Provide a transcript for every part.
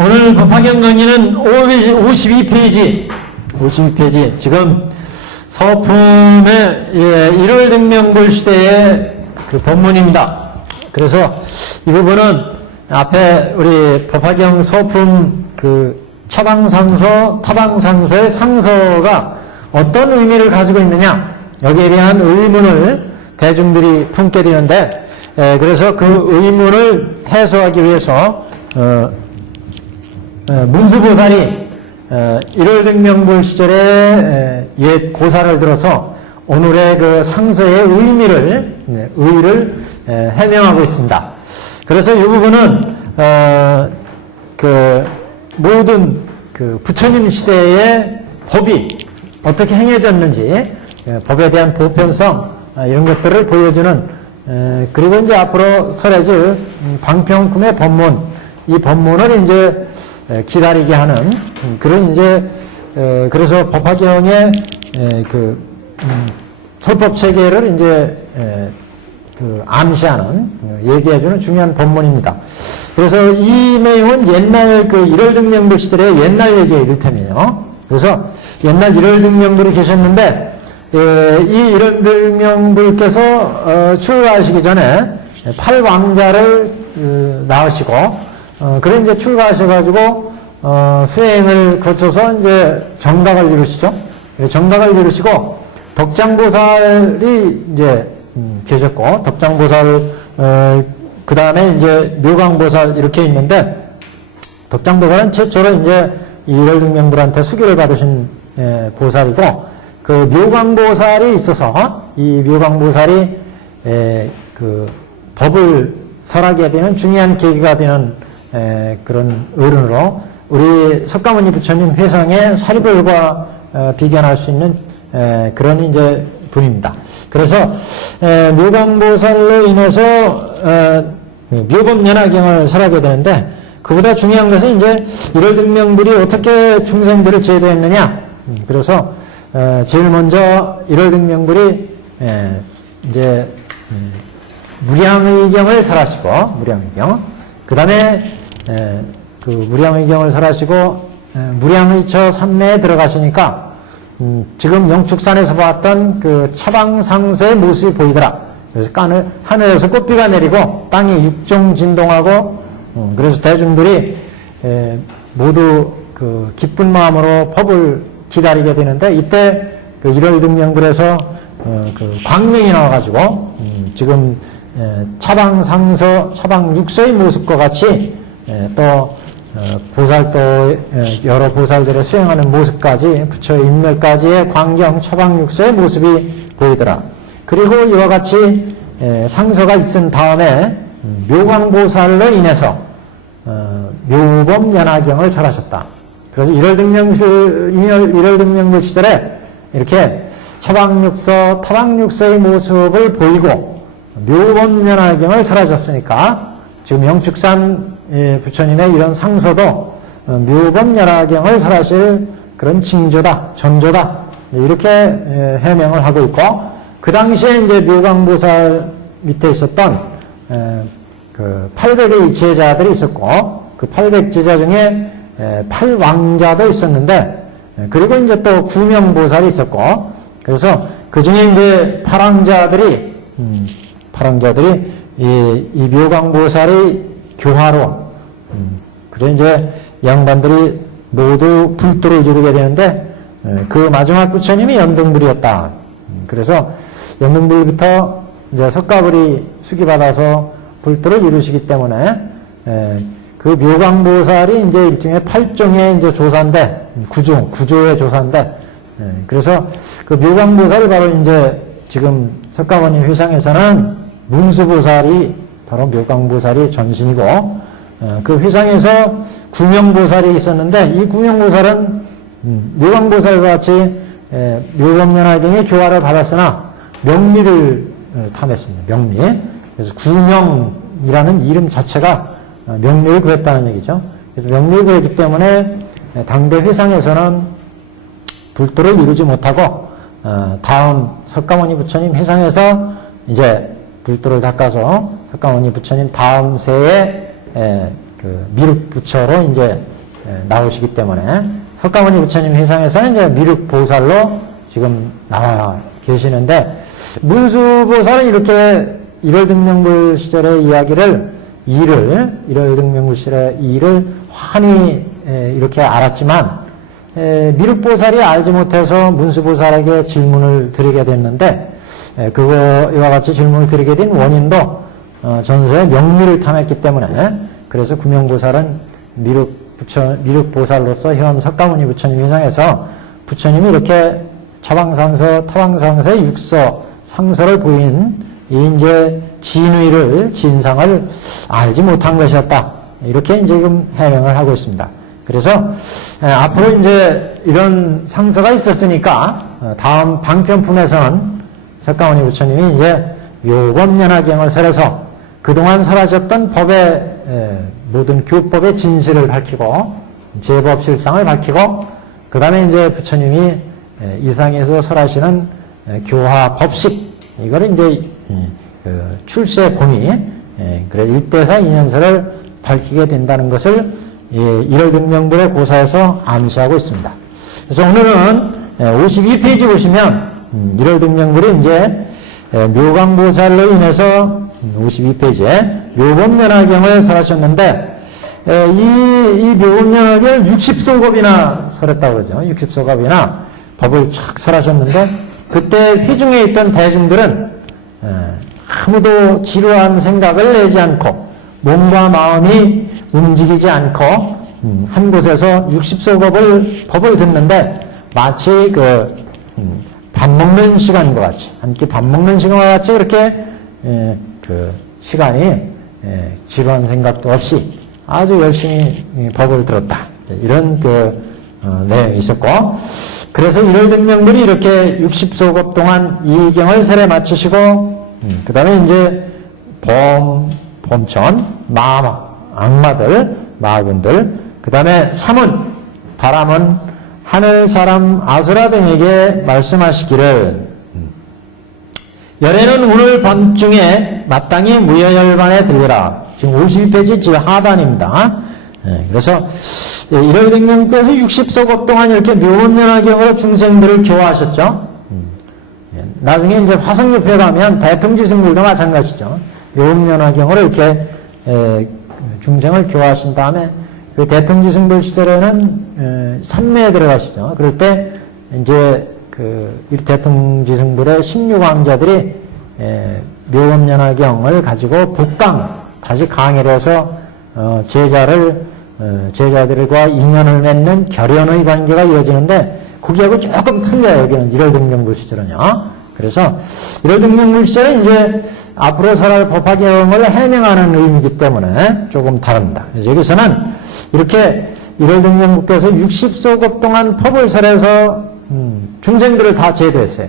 오늘 법화경 강의는 52페이지 지금 서품의 1월 등명불 시대의 그 본문입니다. 그래서 이 부분은 앞에 우리 법화경 서품 그 처방상서, 타방상서의 상서가 어떤 의미를 가지고 있느냐, 여기에 대한 의문을 대중들이 품게 되는데, 그래서 그 의문을 해소하기 위해서 문수보살이 1월 등명불 시절에 옛 고사를 들어서 오늘의 그 상서의 의의를 해명하고 있습니다. 그래서 이 부분은 그 모든 그 부처님 시대의 법이 어떻게 행해졌는지, 법에 대한 보편성 이런 것들을 보여주는, 그리고 이제 앞으로 설해질 방평품의 법문, 이 법문을 이제 기다리게 하는 그런 이제 그래서 법화경의 그 설법 체계를 이제 그 암시하는, 얘기해주는 중요한 법문입니다. 그래서 이 내용은 옛날 그 1월 등명불 시절의 옛날 얘기에 이를테면요. 그래서 옛날 1월 등명불이 계셨는데, 이 1월 등명불께서 출가하시기 전에 8왕자를 낳으시고, 그래 이제 출가하셔가지고 수행을 거쳐서 이제 정각을 이루시죠. 정각을 이루시고 덕장보살이 이제 계셨고, 덕장보살 그 다음에 이제 묘광보살 이렇게 있는데, 덕장보살은 최초로 이제 1월 등명불한테 수기를 받으신 보살이고, 그 묘광보살이 있어서 이 묘광보살이 그 법을 설하게 되는 중요한 계기가 되는 그런 어른으로 우리 석가모니 부처님 회상의 사리불과 비견할 수 있는 그런 이제 분입니다. 그래서 묘광보살로 인해서 묘법연화경을 설하게 되는데, 그보다 중요한 것은 이제 1월 등명불이 어떻게 중생들을 제도했느냐. 그래서 제일 먼저 1월 등명불이 이제 무량의경을 설하시고, 무량의경. 그 다음에 그 무량의경을 설하시고 무량의처 삼매에 들어가시니까 지금 영축산에서 봤던 그 차방상서의 모습이 보이더라. 그래서 하늘에서 꽃비가 내리고 땅이 육종 진동하고, 그래서 대중들이 모두 그 기쁜 마음으로 법을 기다리게 되는데, 이때 그 1월 등명불에서 그 광명이 나와가지고 지금 차방상서, 차방육서의 모습과 같이 또 보살도 여러 보살들의 수행하는 모습까지, 부처의 인멸까지의 광경, 차방육서의 모습이 보이더라. 그리고 이와 같이 상서가 있은 다음에 묘광보살로 인해서 묘법연화경을 설하셨다. 그래서 1월 등명불 시절에 이렇게 차방육서, 타방육서의 모습을 보이고 묘법연화경을 설하셨으니까, 지금 영축산 부처님의 이런 상서도 묘법연화경을 설하실 그런 징조다, 전조다, 이렇게 해명을 하고 있고, 그 당시에 이제 묘광보살 밑에 있었던 그 800의 제자들이 있었고, 그 800제자 중에 8왕자도 있었는데, 그리고 이제 또 구명보살이 있었고, 그래서 그 중에 이제 8왕자들이 이 묘광보살의 교화로, 그래 이제 양반들이 모두 불도를 이루게 되는데, 그 마지막 부처님이 연등불이었다. 그래서 연등불부터 이제 석가불이 수기받아서 불도를 이루시기 때문에 그 묘광보살이 이제 일종의 8종의 이제 조사인데, 구조의 조사인데, 그래서 그 묘광보살이 바로 이제 지금 석가모니 회상에서는 문수보살이 바로 묘광보살이 전신이고, 그 회상에서 구명보살이 있었는데, 이 구명보살은 묘광보살과 같이 묘법연화경의 교화를 받았으나 명리를 탐했습니다. 명리. 그래서 구명이라는 이름 자체가 명리를 구했다는 얘기죠. 그래서 명리를 구했기 때문에 당대 회상에서는 불도를 이루지 못하고, 다음 석가모니 부처님 회상에서 이제 불도를 닦아서 석가모니 부처님 다음 세에 그 미륵부처로 이제 나오시기 때문에 석가모니 부처님 회상에서는 이제 미륵보살로 지금 나와 계시는데 문수보살은 이렇게 일월등명불 시절의 이야기를 일월등명불 시절의 일을 환히 이렇게 알았지만 미륵보살이 알지 못해서 문수보살에게 질문을 드리게 됐는데 이와 같이 질문을 드리게 된 원인도 전서의 명리를 탐했기 때문에 그래서 구명보살은 미륵보살로서 현 석가모니 부처님 회상에서 부처님이 이렇게 차방상서, 타방상서의 육서, 상서를 보인 이 이제 진상을 알지 못한 것이었다. 이렇게 이제 지금 해명을 하고 있습니다. 그래서 앞으로 이제 이런 상서가 있었으니까 다음 방편품에서는 석가모니 부처님이 이제 묘법연화경을 설해서 그동안 사라졌던 법의 모든 교법의 진실을 밝히고 제법 실상을 밝히고 그 다음에 이제 부처님이 이상에서 설하시는 교화 법식 이거를 이제 그 출세 공의 그래 일대사 인연설을 밝히게 된다는 것을 일월등명불의 고사에서 암시하고 있습니다. 그래서 오늘은 52페이지 보시면 일월등명불이 이제 묘광보살로 인해서 52페이지에 묘법연화경을 설하셨는데 이 묘법연화경을 60소겁이나 설했다고 그러죠. 60소겁이나 법을 쫙 설하셨는데 그때 회중에 있던 대중들은 아무도 지루한 생각을 내지 않고 몸과 마음이 움직이지 않고 한 곳에서 60소겁을 법을 듣는데 마치 밥 먹는 시간과 같이 한 끼 밥 먹는 시간과 같이 이렇게 그 시간이 지루한 생각도 없이 아주 열심히 법을 들었다. 이런 내용이 있었고 그래서 일월등명불이 이렇게 60소겁 동안 이경을 설에 마치시고 그 다음에 이제 봄천, 악마들, 마군들 그 다음에 삼은, 바람은 하늘사람 아수라 등에게 말씀하시기를 열애는 오늘 밤중에 마땅히 무여열반에 들리라. 지금 52페이지 지 하단입니다. 그래서 일월등명불에서 60소겁 동안 이렇게 묘법연화경으로 중생들을 교화하셨죠. 나중에 이제 화성옆에 가면 대통지승불도 마찬가지죠. 묘법연화경으로 이렇게 중생을 교화하신 다음에 그 대통지승불 시절에는 산매에 들어가시죠. 그럴 때 이제 이 대통지승불의 16왕자들이 묘법연화경을 가지고 다시 강의를 해서 제자들과 인연을 맺는 결연의 관계가 이어지는데 거기하고 조금 틀려요. 여기는 일월등명불 시절은요. 그래서 일월등명불 시절은 이제 앞으로 설할 법화경을 해명하는 의미이기 때문에 조금 다릅니다. 그래서 여기서는 이렇게 일월등명불께서 60소겁 동안 법을 설해서 중생들을 다 제도했어요.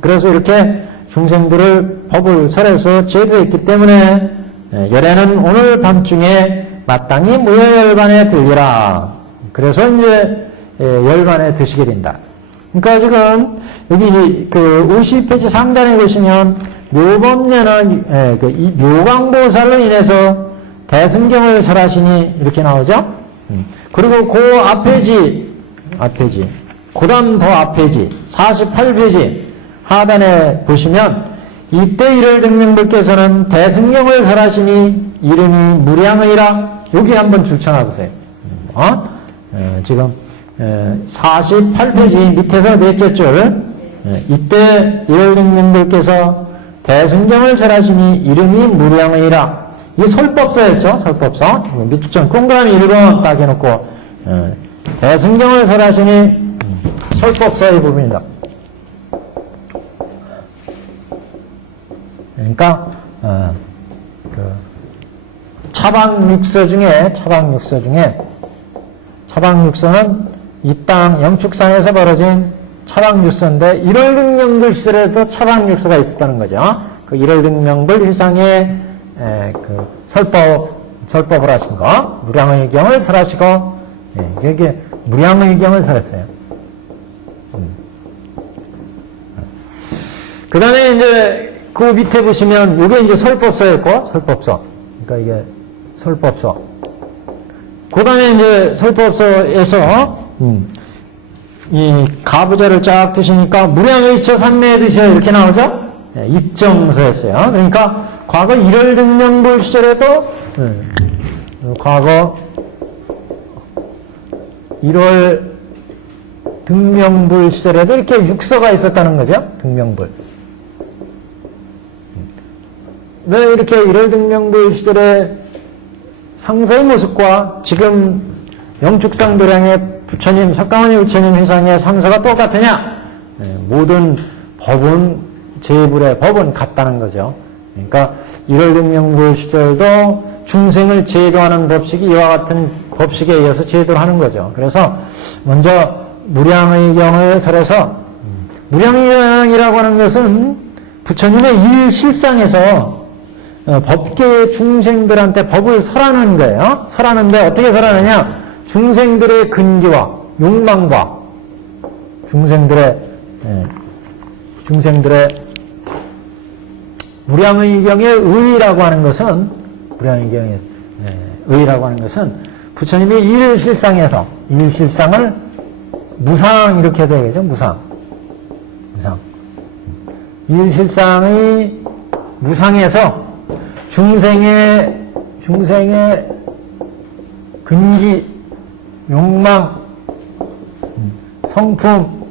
그래서 이렇게 중생들을 법을 설해서 제도했기 때문에 열애는 오늘 밤중에 마땅히 무여열반에 들리라. 그래서 이제 열반에 드시게 된다. 그러니까 지금 여기 50페이지 상단에 보시면 이 묘광보살로 인해서 대승경을 설하시니 이렇게 나오죠. 그리고 그 앞페이지 그다음 더 앞페이지 48페이지 하단에 보시면 이때 일월등명불께서는 대승경을 설하시니 이름이 무량의라. 여기 한번 줄쳐놔 보세요. 지금 48페이지 밑에서 넷째 줄 이때 일월등명불께서 대승경을 설하시니 이름이 무량의라. 이 설법서였죠. 설법서 밑줄점 동그라미 1번 딱 해놓고 대승경을 설하시니 설법서의 부분이다. 그러니까 차방육서 중에 차방육서는 이 땅 영축산에서 벌어진 차방육서인데 일월등명불 시절에도 차방육서가 있었다는 거죠. 그 일월등명불 회상에 설법을 하신 거 무량의경을 설하시고 여기 무량의경을 설했어요. 그 다음에 이제 그 밑에 보시면 이게 이제 설법서였고 설법서. 그러니까 이게 설법서. 그 다음에 이제 설법서에서, 이 가부좌를 쫙 드시니까 무량의처 삼매에 드셔 이렇게 나오죠? 네, 입정서였어요. 그러니까 과거 1월 등명부 시절에도, 과거 1월 등명불 시절에도 이렇게 육서가 있었다는 거죠. 등명불. 왜 이렇게 1월 등명불 시절에 상서의 모습과 지금 영축상도량의 부처님, 석가모니 부처님 회상의 상서가 똑같으냐? 네, 모든 법은, 제불의 법은 같다는 거죠. 그러니까 1월 등명불 시절도 중생을 제도하는 법식이 이와 같은 법식에 의해서 제도를 하는 거죠. 그래서 먼저 무량의경을 설해서, 무량의경이라고 하는 것은 부처님의 일실상에서 법계의 중생들한테 법을 설하는 거예요. 설하는데 어떻게 설하느냐? 중생들의 근기와 욕망과 중생들의 무량의경의 의라고 하는 것은, 무량의경의 의라고 하는 것은 부처님이 일실상에서, 일실상을 무상 이렇게 되겠죠. 무상. 일실상의 무상에서 중생의 근기, 욕망, 성품,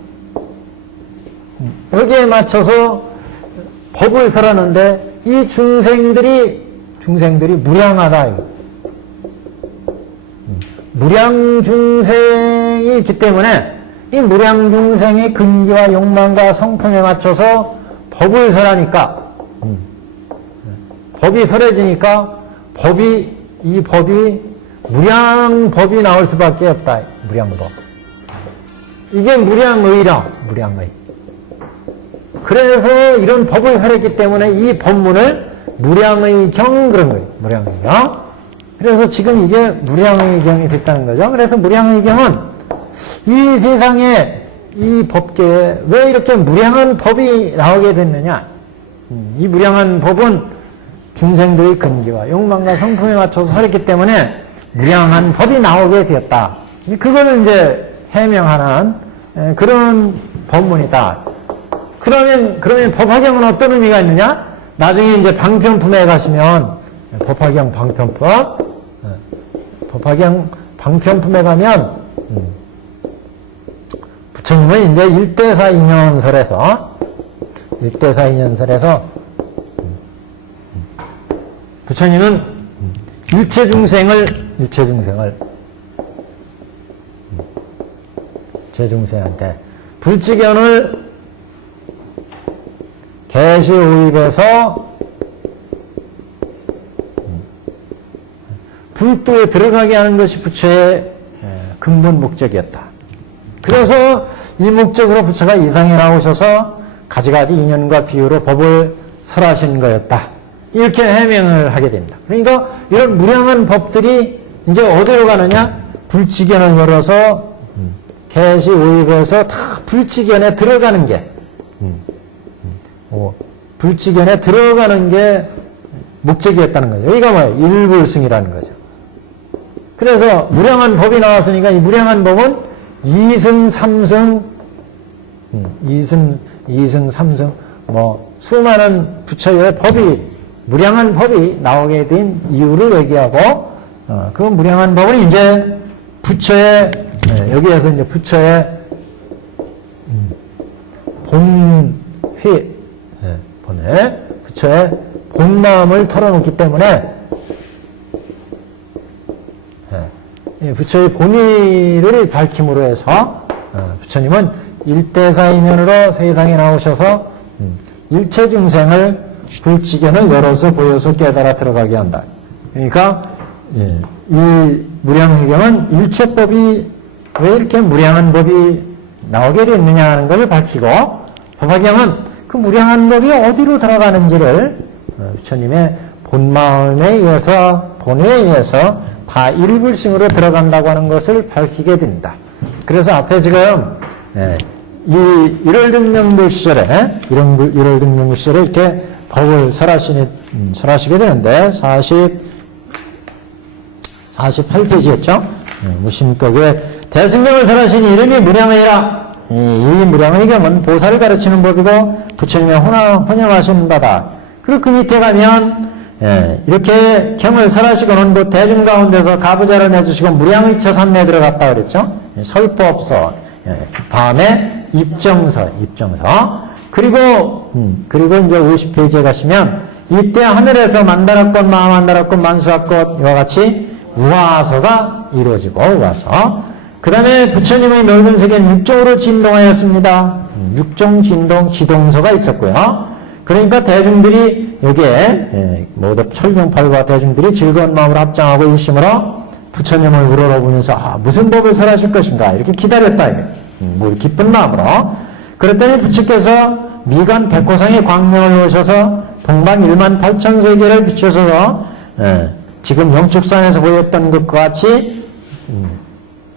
여기에 맞춰서 법을 설하는데 이 중생들이 무량하다. 무량 중생이 있기 때문에 이 무량 중생의 근기와 욕망과 성품에 맞춰서 법을 설하니까, 법이 설해지니까 이 법이 무량법이 나올 수밖에 없다. 무량법. 이게 무량의라. 무량의. 그래서 이런 법을 설했기 때문에 이 법문을 무량의경 그런 거예요. 무량의경. 그래서 지금 이게 무량의경이 됐다는 거죠. 그래서 무량의경은 이 세상에, 이 법계에 왜 이렇게 무량한 법이 나오게 됐느냐? 이 무량한 법은 중생들의 근기와 욕망과 성품에 맞춰서 설했기 때문에 무량한 법이 나오게 되었다. 그거를 이제 해명하는 그런 법문이다. 그러면 법화경은 어떤 의미가 있느냐? 나중에 이제 방편품에 가시면, 법화경 방편품, 법화경 방편품에 가면, 부처님은 이제 일대사 인연설에서, 부처님은 일체 중생한테 불지견을 개시오입에서 불도에 들어가게 하는 것이 부처의 근본 목적이었다. 그래서 이 목적으로 부처가 이상에 나오셔서 가지가지 인연과 비유로 법을 설하신 거였다. 이렇게 해명을 하게 됩니다. 그러니까 이런 무량한 법들이 이제 어디로 가느냐? 불지견을 열어서 개시오입에서 다 불지견에 들어가는 게, 불지견에 들어가는 게 목적이었다는 거죠. 여기가 뭐예요? 일불승이라는 거죠. 그래서 무량한 법이 나왔으니까 이 무량한 법은 이승, 삼승, 삼승, 수많은 부처의 무량한 법이 나오게 된 이유를 얘기하고, 그 무량한 법은 이제 부처의, 여기에서 이제 부처의 부처의 본마음을 털어놓기 때문에, 부처의 본의를 밝힘으로 해서, 부처님은 일대사인연으로 세상에 나오셔서, 일체 중생을 불지견을 열어서 보여서 깨달아 들어가게 한다. 그러니까, 이 무량의경은 일체법이 왜 이렇게 무량한 법이 나오게 됐느냐 하는 것을 밝히고, 법화경은 그 무량한 법이 어디로 들어가는지를 부처님의 본마음에 의해서, 본에 의해서 다 일불승으로 들어간다고 하는 것을 밝히게 됩니다. 그래서 앞에 지금 이 1월 등명부 시절에, 1월 등명부 시절에 이렇게 법을 설하시게 되는데 48페이지였죠? 무심격에 대승경을 설하신 이름이 무량의라. 이 무량의 경은 보살을 가르치는 법이고 부처님의 혼용하시는 바다. 그리고 그 밑에 가면 이렇게 경을 설하시고는 그 대중 가운데서 가부좌를 내주시고 무량의 처삼매에 들어갔다 그랬죠. 설법서, 다음에 입정서. 그리고 이제 50페이지에 가시면 이때 하늘에서 만다라꽃, 마만다라꽃, 만수하꽃 이와 같이 우화서가 이루어지고 우화서. 그 다음에 부처님의 넓은 세계는 육종으로 진동하였습니다. 육종 진동 지동서가 있었고요. 그러니까 대중들이 여기에 모두 철명팔과 대중들이 즐거운 마음으로 합장하고 일심으로 부처님을 우러러보면서 무슨 법을 설하실 것인가 이렇게 기다렸다. 뭐 기쁜 마음으로. 그랬더니 부처께서 미간 백호상의 광명을 오셔서 동방 1만 8천 세계를 비추셔서 지금 영축산에서 보였던 것과 같이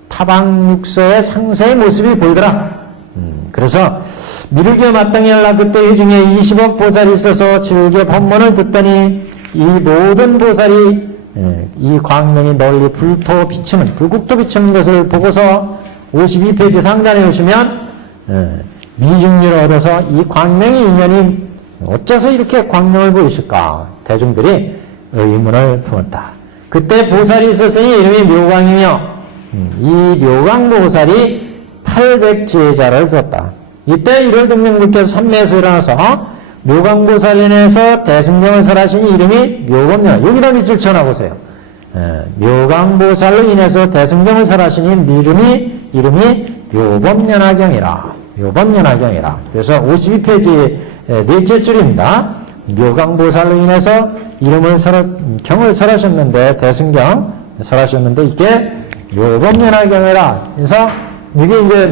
타방육서의 상세의 모습이 보이더라. 그래서 미륵여 마땅히 할라 그때 이 중에 20억 보살이 있어서 즐겨 법문을 듣더니 이 모든 보살이 이 광명이 널리 불국토 비추는 것을 보고서 52페이지 상단에 오시면 미중류를 얻어서 이 광명의 인연이 어째서 이렇게 광명을 보이실까? 대중들이 의문을 품었다. 그때 보살이 있었으니 이름이 묘광이며 이 묘광보살이 800제자를 뒀다. 이때 일월등명불께서 삼매에서 일어나서 묘광보살에 인해서 대승경을 설하시니 이름이 묘법연화. 여기다 밑줄 쳐놔보세요. 묘광보살로 인해서 대승경을 설하시니 이름이 묘법연화경이라. 그래서 52페이지 넷째 줄입니다. 묘광보살로 인해서 경을 설하셨는데 대승경 설하셨는데 이게 묘법연화경이라. 그래서 이게 이제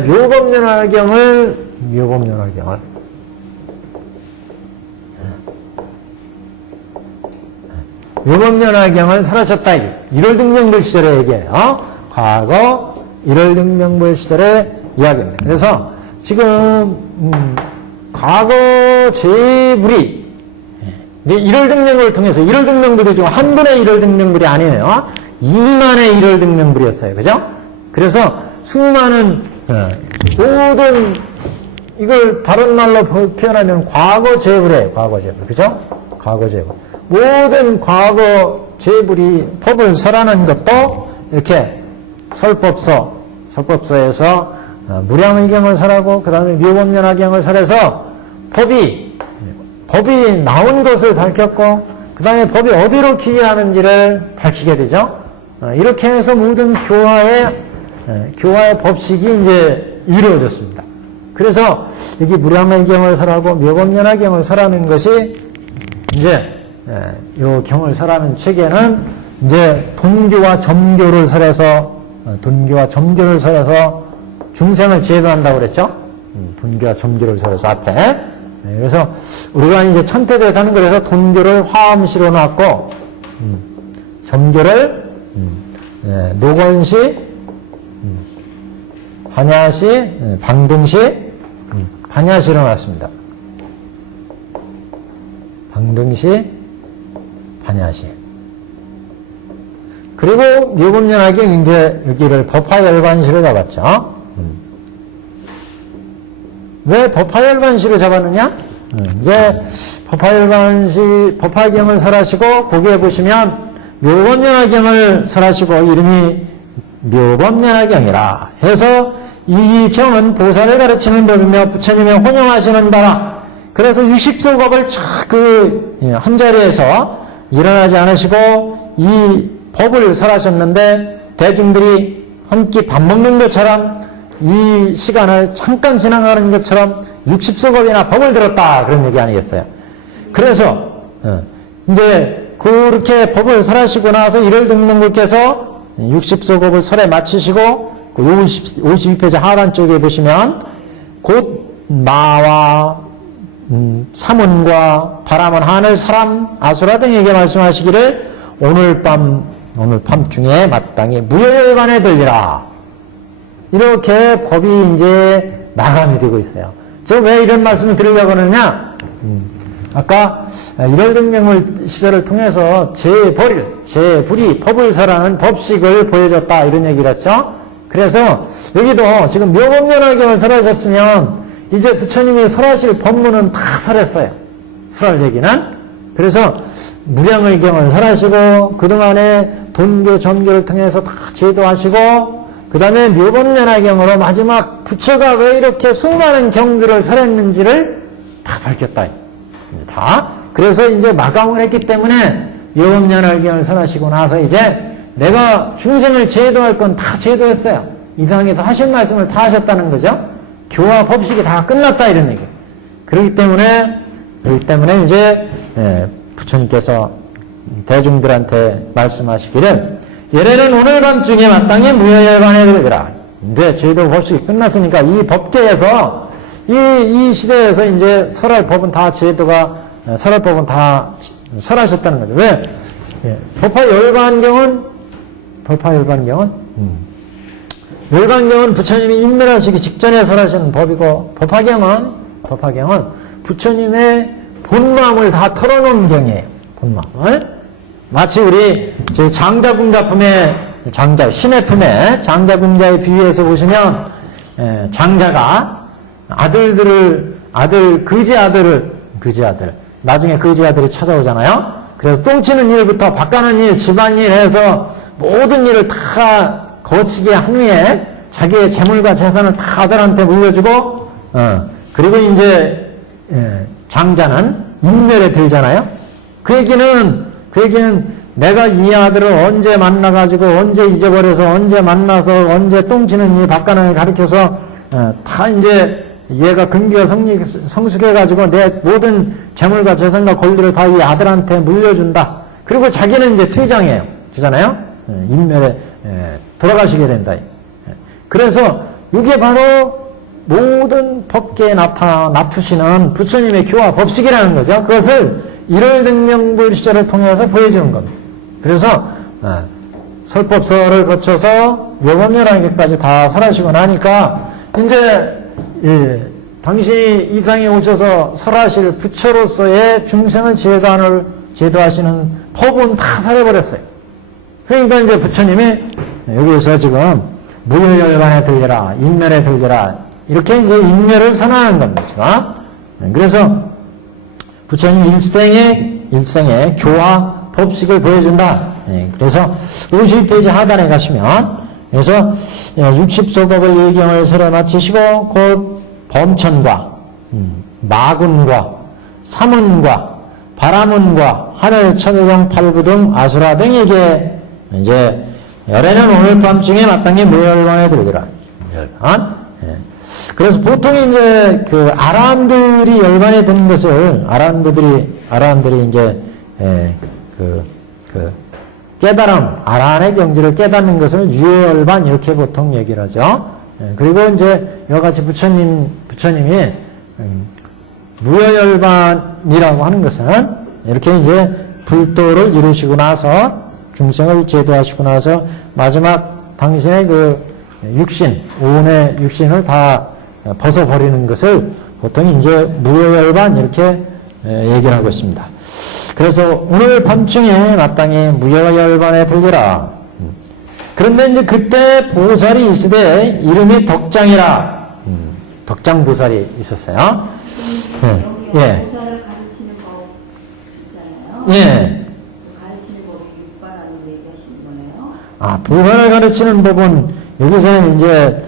묘법연화경을 설하셨다. 1월 등명불 시절의 얘기예요. 과거 1월 등명불 시절의 이야기입니다. 그래서 지금 과거 제불이 1월 등명불을 통해서 1월 등명불도 지금 한 분의 1월 등명불이 아니에요. 2만의 1월 등명불이었어요. 그죠? 그래서 수많은 모든 이걸 다른 말로 표현하면 과거 제불이에요. 과거 제불. 그죠? 과거 제불. 모든 과거 제불이 법을 설하는 것도 이렇게 설법서에서 무량의경을 설하고 그 다음에 묘법연화경을 설해서 법이 나온 것을 밝혔고 그 다음에 법이 어디로 기여하는지를 밝히게 되죠. 이렇게 해서 모든 교화의 법식이 이제 이루어졌습니다. 그래서 여기 무량의경을 설하고 묘법연화경을 설하는 것이 이제 요 경을 설하는 책에는 이제 돈교와 점교를 설해서 중생을 제도한다고 그랬죠. 돈교와 점교를 설해서 앞에. 그래서 우리가 이제 천태대사는 그래서 돈교를 화엄시로 놨고 점교를 노건시, 반야시, 방등시, 반야시로 놨습니다. 방등시, 반야시. 그리고 묘법연화경 이제 여기를 법화열반시로 잡았죠. 왜 법화열반시로 잡았느냐? 이제 법화경을 설하시고 거기에 보시면 묘법연화경을 설하시고 이름이 묘법연화경이라 해서 이 경은 보살을 가르치는 법이며 부처님의 혼용하시는 바라. 그래서 60소겁을 한 자리에서 일어나지 않으시고 이 법을 설하셨는데 대중들이 한 끼 밥 먹는 것처럼 이 시간을 잠깐 지나가는 것처럼 60소겁이나 법을 들었다 그런 얘기 아니겠어요? 그래서 이제 그렇게 법을 설하시고 나서 일월등명불께서 60소겁을 설에 마치시고 52페이지 하단 쪽에 보시면 곧 마와 사문과 바람은 하늘 사람 아수라 등에게 말씀하시기를 오늘 밤중에 마땅히 무여열반에 들리라. 이렇게 법이 이제 마감이 되고 있어요. 제가 왜 이런 말씀을 드리려고 하느냐? 아까 일월등명물 시절을 통해서 재불이 법을설하는 법식을 보여줬다 이런 얘기를 했죠. 그래서 여기도 지금 묘법연화경을 설하셨으면 이제 부처님이 설하실 법문은 다 설했어요. 설할 얘기는. 그래서 무량의경을 설하시고 그동안에 돈교 전교를 통해서 다 제도하시고 그 다음에 묘법연화경으로 마지막 부처가 왜 이렇게 수많은 경들을 설했는지를 다 밝혔다. 다. 그래서 이제 마감을 했기 때문에 묘법연화경을 설하시고 나서 이제 내가 중생을 제도할 건 다 제도했어요. 이 상에서 하실 말씀을 다 하셨다는 거죠. 교화 법식이 다 끝났다 이런 얘기. 그렇기 때문에 이제 부처님께서 대중들한테 말씀하시기를 예래는 오늘 밤중에 마땅히 무여열반에 들으라. 이제 제도 법식이 끝났으니까 이 법계에서 이 시대에서 이제 설할 법은 다 설할 법은 다 설하셨다는 거죠. 왜? 열반경은 부처님이 인멸하시기 직전에 설하시는 법이고 법화경은 부처님의 본마음을 다 털어놓은 경이에요. 본마음을. 마치 우리 장자궁자품의 신의 품에 장자궁자에 비유해서 보시면 장자가 거지 아들을 나중에 거지 아들이 찾아오잖아요. 그래서 똥치는 일부터 밭가는 일, 집안일 해서 모든 일을 다 거치게 한 후에 자기의 재물과 재산을 다 아들한테 물려주고 그리고 이제 장자는 인멸에 들잖아요. 그 얘기는 내가 이 아들을 언제 만나가지고 언제 잊어버려서 언제 만나서 언제 똥치는 이 밭가는 일 가르쳐서 다 이제 얘가 근기가 성숙해가지고 내 모든 재물과 재산과 권리를 다 이 아들한테 물려준다. 그리고 자기는 이제 퇴장해요. 주잖아요. 인멸에 돌아가시게 된다. 그래서 이게 바로 모든 법계에 나투시는 부처님의 교화 법식이라는 거죠. 그것을 일월등명불 시절을 통해서 보여주는 겁니다. 그래서 설법설을 거쳐서 묘법연화경까지 다 설하시고 나니까 이제 당신이 이 상에 오셔서 설하실 부처로서의 중생을 제도하시는 법은 다 설해버렸어요. 그러니까 이제 부처님이 여기에서 지금 무여열반에 들려라, 인멸에 들려라 이렇게 이제 인멸을 선언하는 겁니다. 그래서 부처님 일생의 교화 법식을 보여준다. 그래서 51페이지 하단에 가시면 그래서 60소법을 예경을 설해 마치시고 곧 범천과 마군과 사문과 바라문과 하늘 천의경 팔부 등 아수라 등에게 이제 열애는 오늘 밤중에 마땅히 무여열반에 들리라. 열반. 그래서 보통 이제 그 아라함들이 열반에 드는 것을 아라함들이 이제 깨달음, 아라한의 경지를 깨닫는 것을 유열반 이렇게 보통 얘기를 하죠. 그리고 이제 여러가지 부처님이 무여열반이라고 하는 것은 이렇게 이제 불도를 이루시고 나서 중생을 제도하시고 나서 마지막 당신의 그 육신, 오온의 육신을 다 벗어버리는 것을 보통 이제 무여열반 이렇게 얘기를 하고 있습니다. 그래서 오늘 밤중에 마땅히 무여열반에 들리라. 그런데 이제 그때 보살이 있으되 이름이 덕장이라. 덕장보살이 있었어요. 예. 보살을 가르치는 법 있잖아요. 예. 가르치는 법이 육바라는 얘기하시는 거네요. 아, 보살을 가르치는 법은 여기서는 이제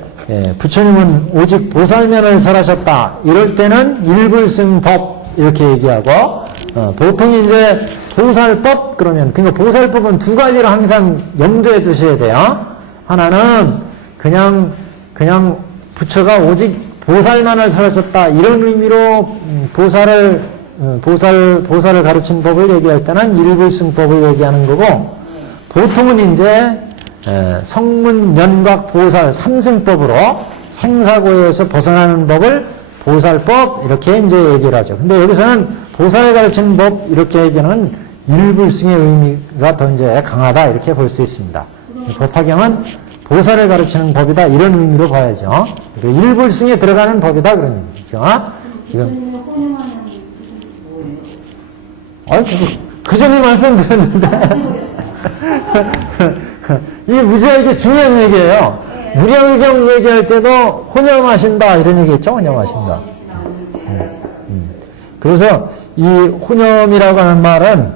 부처님은 오직 보살면을 설하셨다. 이럴 때는 일불승법 이렇게 얘기하고 보통 이제 보살법 그러면 그러니까 보살법은 두 가지를 항상 염두에 두셔야 돼요. 하나는 그냥 부처가 오직 보살만을 설하셨다 이런 의미로 보살을 가르친 법을 얘기할 때는 일불승법을 얘기하는 거고 보통은 이제 성문, 면각, 보살, 삼승법으로 생사고에서 벗어나는 법을 보살법 이렇게 이제 얘기를 하죠. 근데 여기서는 보살을 가르치는 법 이렇게 얘기하는 일불승의 의미가 더 이제 강하다 이렇게 볼 수 있습니다. 법화경은 보살을 가르치는 법이다 이런 의미로 봐야죠. 그러니까 일불승에 들어가는 법이다 그런 얘기죠. 지금 그 전에 말씀드렸는데. 이게 무지하게 중요한 얘기예요. 무량의경 얘기할 때도 혼혈하신다 이런 얘기했죠. 혼혈하신다. 그래서 이 혼혈이라고 하는 말은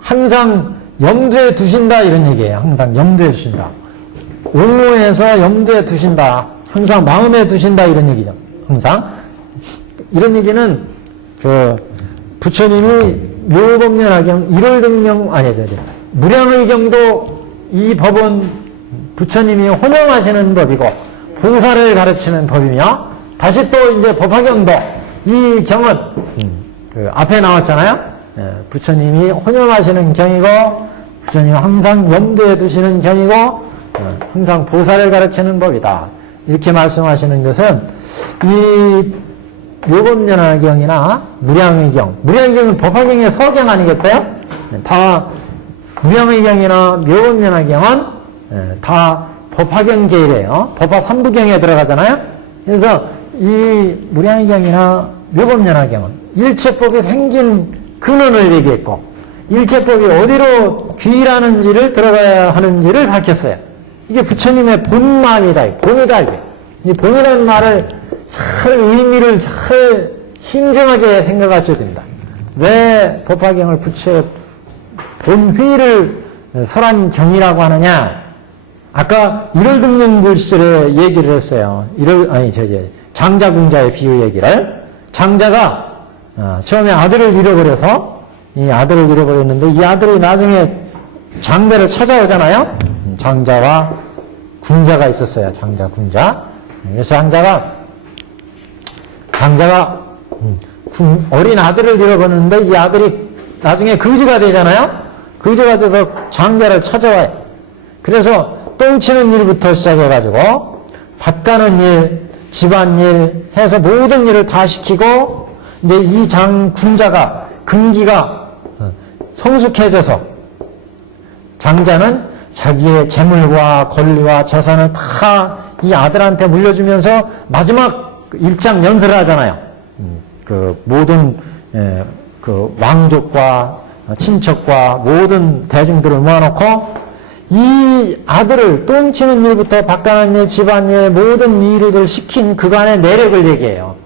항상 염두에 두신다 이런 얘기예요. 항상 염두에 두신다. 옹호해서 염두에 두신다. 항상 마음에 두신다 이런 얘기죠. 항상 이런 얘기는 그 부처님이 묘법련화경 1월 등명 무량의경도 이 법은 부처님이 혼용하시는 법이고 보살을 가르치는 법이며 다시 또 이제 법화경도 이 경은 그 앞에 나왔잖아요. 부처님이 혼용하시는 경이고 부처님이 항상 염두에 두시는 경이고 항상 보살을 가르치는 법이다. 이렇게 말씀하시는 것은 이 묘법련화경이나 무량의경, 무량의경은 법화경의 서경 아니겠어요? 다 무량의경이나 묘법련화경은 다 법화경 계열이에요. 법화 3부경에 들어가잖아요. 그래서 이 무량의경이나 묘법련화경은 일체법이 생긴 근원을 얘기했고 일체법이 어디로 귀라는지를 들어가야 하는지를 밝혔어요. 이게 부처님의 본마음이다. 본이다. 이게. 이 본이라는 말을 잘 의미를 잘 신중하게 생각하셔야 됩니다. 왜 법화경을 부처의 본회의를 설한 경이라고 하느냐? 아까 1월 등명불 시절에 얘기를 했어요. 장자궁자의 비유 얘기를. 장자가 처음에 아들을 잃어버려서 이 아들을 잃어버렸는데 이 아들이 나중에 장자를 찾아오잖아요. 장자와 궁자가 있었어요. 장자, 궁자. 그래서 장자가 어린 아들을 잃어버렸는데 이 아들이 나중에 거지가 되잖아요. 거지가 돼서 장자를 찾아와요. 그래서 똥치는 일부터 시작해가지고 밭 가는 일, 집안일 해서 모든 일을 다 시키고 이제 이 군자가 근기가 성숙해져서 장자는 자기의 재물과 권리와 재산을 다 이 아들한테 물려주면서 마지막 일장 연설을 하잖아요. 그 모든 그 왕족과 친척과 모든 대중들을 모아놓고 이 아들을 똥치는 일부터 밭 가는 일, 집안일 모든 일을 시킨 그간의 내력을 얘기해요.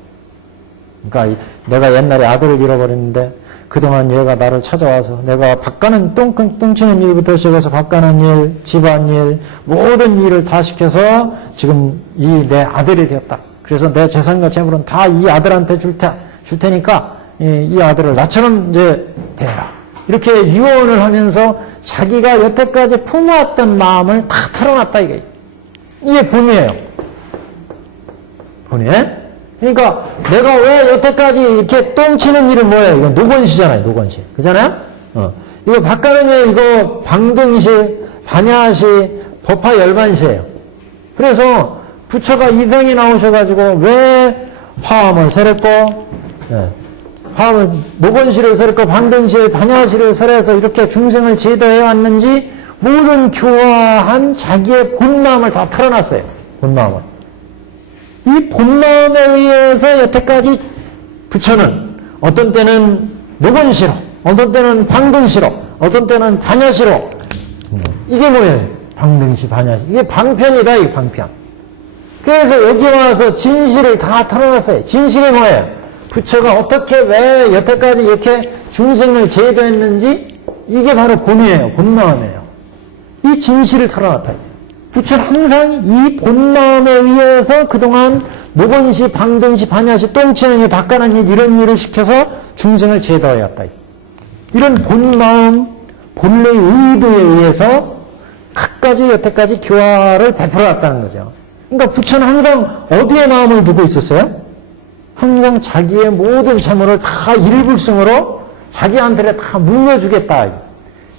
그러니까 내가 옛날에 아들을 잃어버렸는데 그동안 얘가 나를 찾아와서 내가 밭 가는 똥치는 일부터 시작해서 밭 가는 일, 집안일 모든 일을 다 시켜서 지금 이 내 아들이 되었다. 그래서 내 재산과 재물은 다 이 아들한테 줄 테니까 이 아들을 나처럼 이제 대해라. 이렇게 유언을 하면서 자기가 여태까지 품어왔던 마음을 다 털어놨다 이게. 이게 본이에요. 본이에요? 그러니까 내가 왜 여태까지 이렇게 똥치는 일은 뭐예요? 이거 노건시잖아요. 노건시. 그잖아요? 이거 밭가는 일, 이거 방등시, 반야시, 법화열반시예요. 그래서 부처가 이생이 나오셔가지고 왜 화엄을 설했고 화엄을 노건시를 설했고 방등시, 반야시를 설해서 이렇게 중생을 제도해 왔는지 모든 교화한 자기의 본마음을 다 털어놨어요. 본마음을. 이 본마음에 의해서 여태까지 부처는 어떤 때는 노건시로, 어떤 때는 방등시로, 어떤 때는 반야시로. 이게 뭐예요? 방등시, 반야시. 이게 방편이다, 이게 방편. 그래서 여기 와서 진실을 다 털어놨어요. 진실이 뭐예요? 부처가 어떻게 왜 여태까지 이렇게 중생을 제도했는지 이게 바로 본이에요. 본마음이에요. 이 진실을 털어놨다. 부처는 항상 이 본마음에 의해서 그동안 노건시, 방등시, 반야시, 똥치는 일, 밭가는 일 이런 일을 시켜서 중생을 제도해왔다. 이런 본마음, 본래의 의도에 의해서 끝까지 여태까지 교화를 베풀어왔다는 거죠. 그러니까 부처는 항상 어디에 마음을 두고 있었어요? 항상 자기의 모든 재물을 다 일불승으로 자기한테 다 물려주겠다.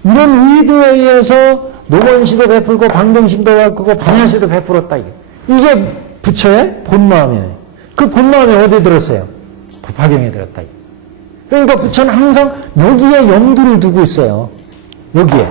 이런 의도에 의해서 노건시도 베풀고 방등시도 베풀고 반야시도 베풀었다. 이게 부처의 본마음이에요. 그 본마음이 어디에 들었어요? 법화경에 들었다. 그러니까 부처는 항상 여기에 염두를 두고 있어요. 여기에.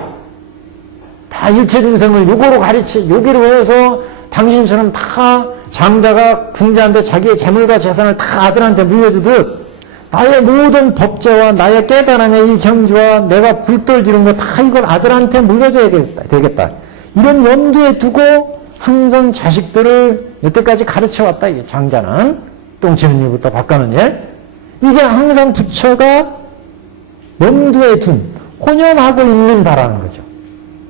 다 일체 중생을 요거로 여기로 해서 당신처럼 다 장자가 궁자한테 자기의 재물과 재산을 다 아들한테 물려주듯 나의 모든 법제와 나의 깨달음의 이 경지와 내가 불돌 지른 거 다 이걸 아들한테 물려줘야 되겠다. 이런 염두에 두고 항상 자식들을 여태까지 가르쳐왔다. 이게 장자는 똥치는 일부터 바꾸는 일. 이게 항상 부처가 염두에 둔 혼념하고 있는다라는 거죠.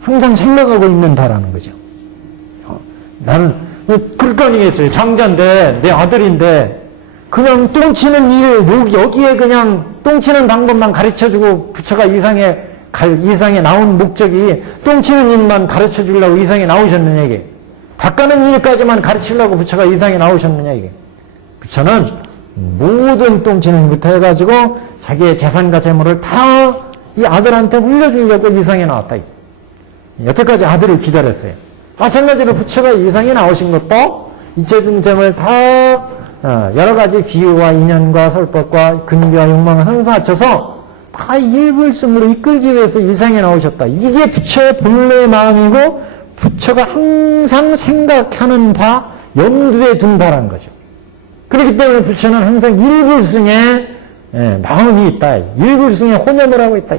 항상 생각하고 있는다라는 거죠. 나는 그럴 거 아니겠어요. 장자인데 내 아들인데 그냥 똥치는 일 여기에 그냥 똥치는 방법만 가르쳐주고 부처가 이상에 나온 목적이 똥치는 일만 가르쳐주려고 이상에 나오셨느냐 이게. 바꾸는 일까지만 가르치려고 부처가 이상에 나오셨느냐 이게. 부처는 모든 똥치는 일부터 해가지고 자기의 재산과 재물을 다 이 아들한테 물려주려고 이상에 나왔다. 여태까지 아들을 기다렸어요. 마찬가지로 부처가 이상에 나오신 것도 이체중생을 다 여러 가지 비유와 인연과 설법과 근기와 욕망을 항상 맞춰서 다 일불승으로 이끌기 위해서 이상에 나오셨다. 이게 부처의 본래의 마음이고 부처가 항상 생각하는 바 염두에 둔다라는 거죠. 그렇기 때문에 부처는 항상 일불승에 마음이 있다. 일불승에 혼념을 하고 있다.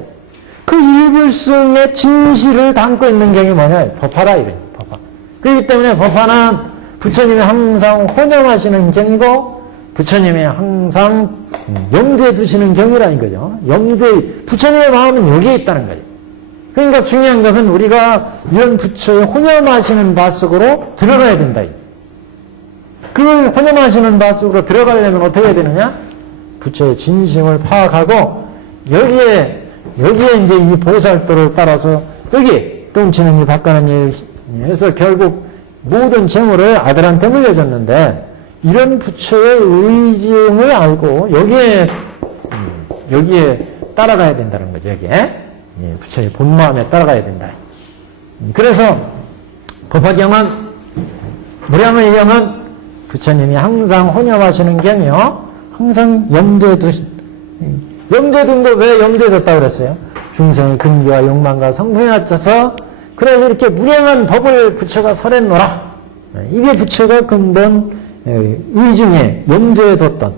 그 일불승의 진실을 담고 있는 경이 뭐냐? 법화라 이거예요. 법화. 그렇기 때문에 법화는 부처님이 항상 혼념하시는 경이고 부처님이 항상 염두에 두시는 경이라는 거죠. 부처님의 마음은 여기에 있다는 거죠. 그러니까 중요한 것은 우리가 이런 부처의 혼념하시는 바 속으로 들어가야 된다. 그 혼념하시는 바 속으로 들어가려면 어떻게 해야 되느냐? 부처의 진심을 파악하고 여기에 이제 이 보살도를 따라서 여기 똥치는 일 바꾸는 일 해서 결국 모든 재물을 아들한테 물려줬는데 이런 부처의 의중을 알고 여기에 따라가야 된다는 거죠. 여기에 부처의 본마음에 따라가야 된다. 그래서 법화경은 무량의 경은 부처님이 항상 혼념하시는 경이요. 항상 염두에 둔 거 왜 염두에 뒀다고 그랬어요? 중생의 근기와 욕망과 성품에 맞춰서 그래서 이렇게 무량한 법을 부처가 설했노라. 이게 부처가 근본 의중에 염두에 뒀던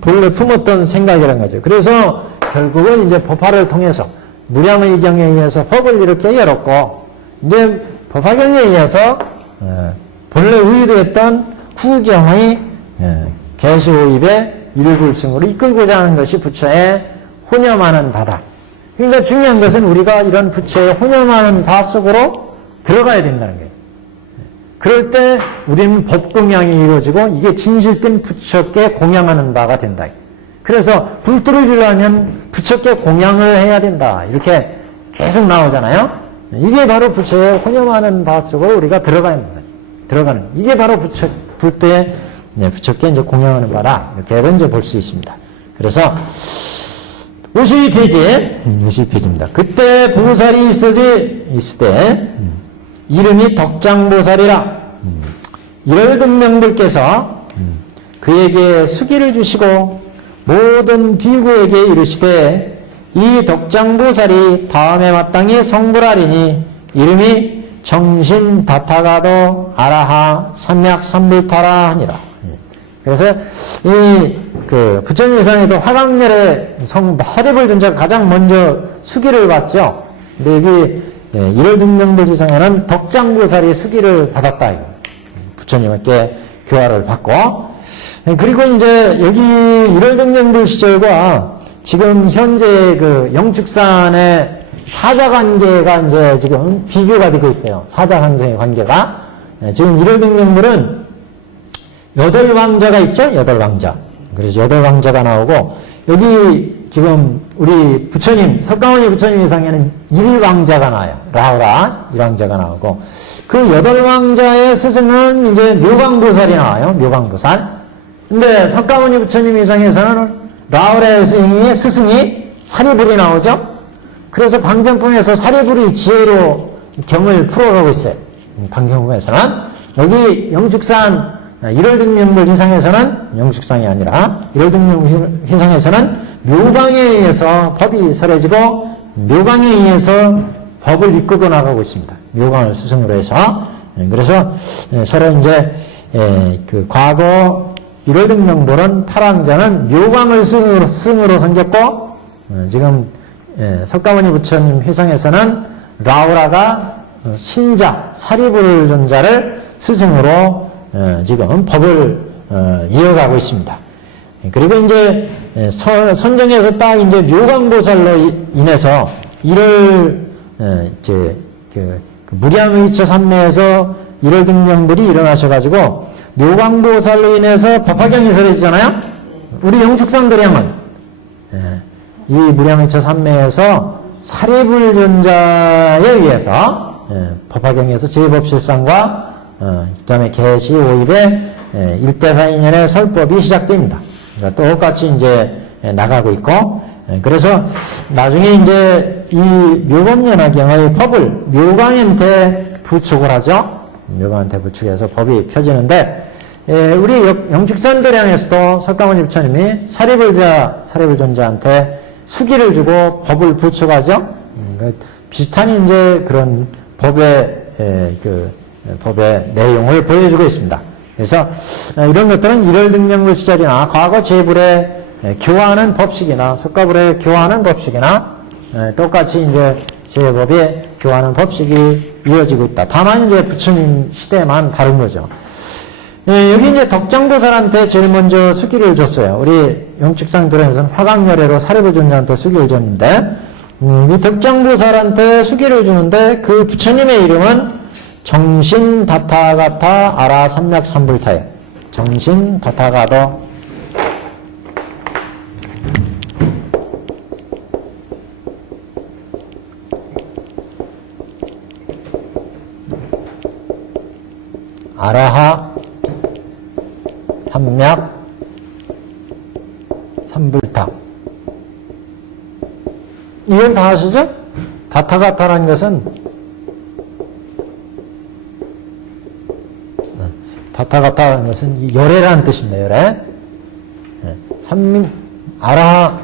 본래 품었던 생각이란 거죠. 그래서 결국은 이제 법화를 통해서 무량의 경에 의해서 법을 이렇게 열었고 이제 법화경에 의해서 본래 의도했던 후경의 개시오입의 일불승으로 이끌고자 하는 것이 부처의 혼념하는 바다. 그러니까 중요한 것은 우리가 이런 부처의 혼념하는 바 속으로 들어가야 된다는 거예요. 그럴 때 우리는 법공양이 이루어지고 이게 진실된 부처께 공양하는 바가 된다. 그래서 불도를 주려면 부처께 공양을 해야 된다. 이렇게 계속 나오잖아요. 이게 바로 부처의 혼념하는 바 속으로 우리가 들어가는 이게 바로 불도의 부처께 이제 공양하는 바다. 이렇게 이제 볼 수 있습니다. 그래서 52페이지입니다. 그때 보살이 있을 때 이름이 덕장보살이라 일월등명들께서 그에게 수기를 주시고 모든 비구에게 이르시되 이 덕장보살이 다음에 마땅히 성불하리니 이름이 정신다타가도 아라하 삼맥삼불타라 하니라. 그래서 부처님 위상에도 화강렬의 사리불 존재가 가장 먼저 수기를 받죠. 근데 여기 일월등명불 지상에는 덕장보살이 수기를 받았다. 부처님께 교화를 받고 그리고 이제 여기 일월등명불 시절과 지금 현재 영축산의 사자관계가 이제 지금 비교가 되고 있어요. 사자상생의 관계가. 지금 일월등명불은 8왕자가 있죠? 8왕자. 그래서 8왕자가 나오고, 여기 지금 우리 부처님, 석가모니 부처님 이상에는 1왕자가 나와요. 라오라 1왕자가 나오고, 그 8왕자의 스승은 이제 묘광보살이 나와요. 묘광보살. 근데 석가모니 부처님 이상에서는 라오라의 스승이 사리불이 나오죠? 그래서 방경품에서 사리불이 지혜로 경을 풀어가고 있어요. 방경품에서는. 여기 영축산 일월등명불 희상에서는 영축상이 아니라 일월등명불 희상에서는 묘광에 의해서 법이 설해지고 묘광에 의해서 법을 이끌고 나가고 있습니다. 묘광을 스승으로 해서. 그래서 서로 이제 그 과거 일월등명불은 팔왕자는 묘광을 승으로 섬겼고, 지금 석가모니 부처님 회상에서는 라우라가 신자, 사리불존자를 스승으로 지금 법을 이어가고 있습니다. 그리고 이제 선정에서 딱 이제 묘광보살로 인해서 이를 이제 그 무량의처 삼매에서 일월등명불이 일어나셔가지고 묘광보살로 인해서 법화경이 설해지잖아요. 우리 영축산도량은 이 무량의처 삼매에서 사리불존자에 의해서 법화경에서 제법실상과 그다음에 계시 오입의 일대사인연의 설법이 시작됩니다. 그러니까 똑같이 이제 나가고 있고, 그래서 나중에 이제 이 묘법연화경의 법을 묘광한테 부축을 하죠. 묘광한테 부축해서 법이 펴지는데, 우리 영축산도량에서도 석가모니 부처님이 사리불존자한테 수기를 주고 법을 부축하죠. 비슷한 이제 그런 법의 내용을 보여주고 있습니다. 그래서 이런 것들은 일월등명불 시절이나 과거 제불에 교화하는 법식이나 석가불에 교화하는 법식이나 똑같이 이제 제법에 교화하는 법식이 이어지고 있다. 다만 이제 부처님 시대만 다른 거죠. 여기 이제 덕장보살한테 제일 먼저 수기를 줬어요. 우리 영축상도량에서는 화강열애로 사리불존자한테 수기를 줬는데, 이 덕장보살한테 수기를 주는데 그 부처님의 이름은 정신 다타가타 아라 삼맥삼불타예요. 정신 다타가도 아라하 삼맥 삼불타. 이건 다 아시죠? 다타가타라는 것은 다타가타라는 것은 열애라는 뜻입니다. 열애. 아라하.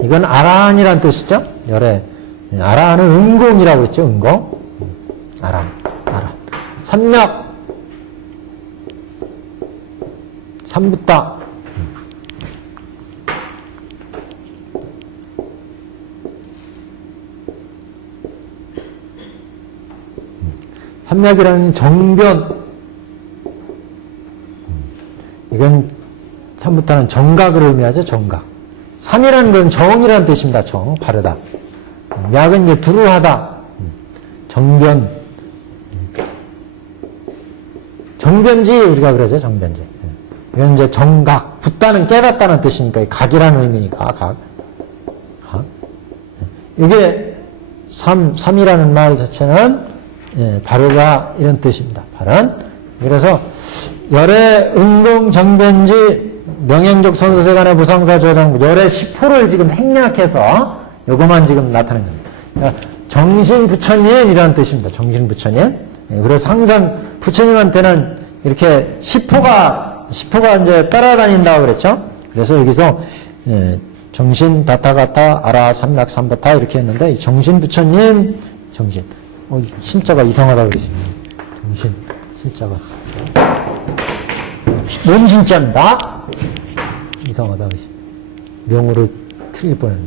이건 아라한이라는 뜻이죠. 열애. 아라한은 은공이라고 했죠. 은공. 아라. 삼맥. 삼부타. 삼맥이라는 정변, 이건 삼부타는 정각을 의미하죠. 정각. 삼이라는 건 정이라는 뜻입니다. 정, 바르다. 맥은 이제 두루하다. 정변. 정변지 우리가 그러죠. 정변지. 이건 이제 정각. 붙다는 깨닫다는 뜻이니까 각이라는 의미니까 각. 이게 삼이라는 말 자체는 바르다 이런 뜻입니다. 바른. 그래서 열애 은공 정변지 명행적 선서세간의 무상사 조정 열애 10호를 지금 생략해서 요거만 지금 나타낸 겁니다. 그러니까 정신 부처님이라는 뜻입니다. 정신 부처님. 그래서 항상 부처님한테는 이렇게 10호가 이제 따라다닌다고 그랬죠. 그래서 여기서 정신 다타가타 아라 삼맥 삼바타 이렇게 했는데 정신 부처님 정신. 신자가 이상하다고 그랬습니다. 정신, 신자가. 몸 신자입니다. 이상하다고 그랬습니다. 명호를 틀릴 뻔했네.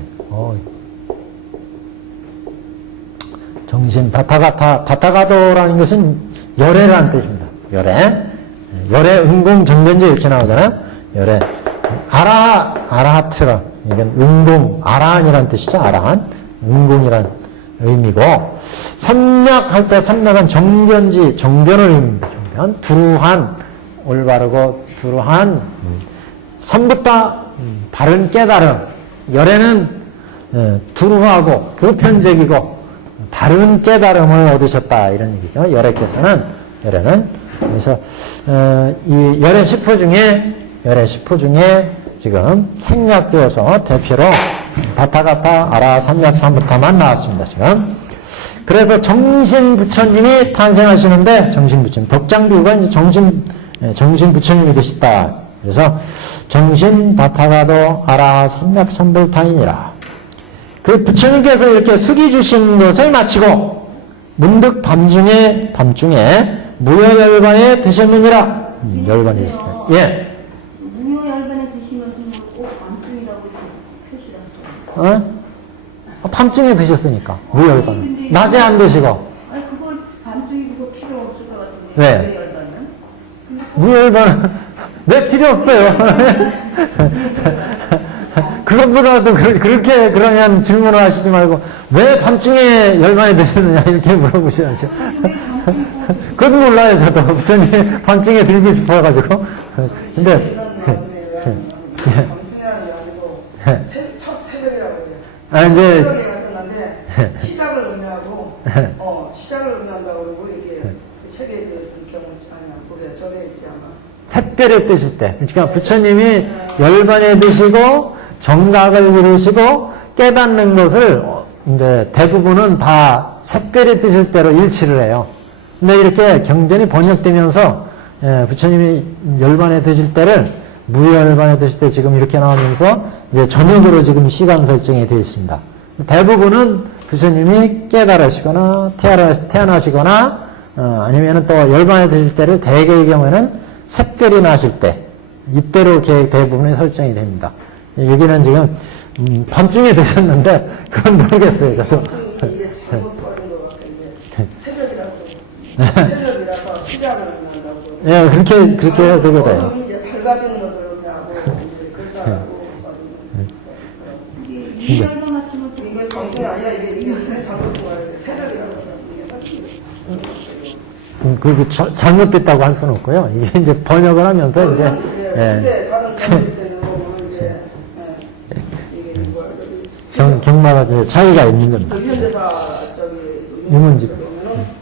정신, 다타가도라는 것은 열애라는 뜻입니다. 열애, 은공, 정변제 이렇게 나오잖아요. 열애. 아라하트라. 이건 은공, 아라한이라는 뜻이죠. 아라한. 은공이란 의미고, 삼맥할 때 삼맥은 정변지, 정변을 의미합니다. 정변. 두루한, 올바르고 두루한. 삼부타, 바른 깨달음. 열애는 두루하고 보편적이고 바른 깨달음을 얻으셨다 이런 얘기죠. 열애께서는 그래서 이 열애 10호 중에 지금 생략되어서 대표로 다타가타 아라 삼맥 삼부타만 나왔습니다. 지금. 그래서 정신 부처님이 탄생하시는데 정신 부처님 덕장비구가 이제 정신 부처님이 되시다. 그래서 정신 다타가도 아라 삼맥 삼불타이니라. 그 부처님께서 이렇게 숙이 주신 것을 마치고 문득 밤중에 무효열반에 드셨느니라. 열반에 드셨다. 예. 무효열반에 드시면서 꼭 밤중이라고 표시를 했어요. 밤중에 드셨으니까. 무효열반은. 낮에 안 드시고. 아니 그거 밤중이 그거 필요 없을 것 같은데. 네. 무효열반은? 무효열반은 왜 필요 없어요? 그것보다도 그렇게 그러면 질문을 하시지 말고 왜 밤중에 열반에 드셨느냐 이렇게 물어보셔야죠. 그건 몰라요 저도. 부처님 밤중에 들고 싶어가지고. 근데 밤중이라는 게 아니고 첫 새벽이라고 해요. 이제 새벽에 끝났는데 시작을 의미하고 시작을 의미한다고 그러고 이게 그 책에 그 경우 아니야 보게 전에 있지 않아. 샛별에 뜨실 때, 그러니까 부처님이 열반에 드시고 정각을 이루시고 깨닫는 것을 이제 대부분은 다 샛별에 뜨실 때로 일치를 해요. 근데 이렇게 경전이 번역되면서 부처님이 열반에 드실 때를 무열반에 드실 때 지금 이렇게 나오면서 이제 저녁으로 지금 시간 설정이 되어 있습니다. 대부분은 부처님이 깨달으시거나 태어나시거나 아니면은 또 열반에 드실 때를 대개의 경우에는 샛별이 나실 때 이때로 대부분이 설정이 됩니다. 여기는 지금 밤중에 드셨는데 그건 모르겠어요 저도. 이게 잘못 버린 것 같아. 이게 새벽이라고 새벽이라서 시작을 의미한다고. 예, 그렇게 해야 되거든요. 이제 밝아지는 것을 의미하고 이제 그렇다고 무효열반 같은 것도 이게 정통이 아니라 이게 잘못 본 거야. 새벽이라고 이게 잘못됐다고 할 수는 없고요. 이게 이제 번역을 하면서 이제 근데 다른 때는 이제 이게 뭐야 경마다 이제 차이가 있는 겁니다. 현대사 유문집.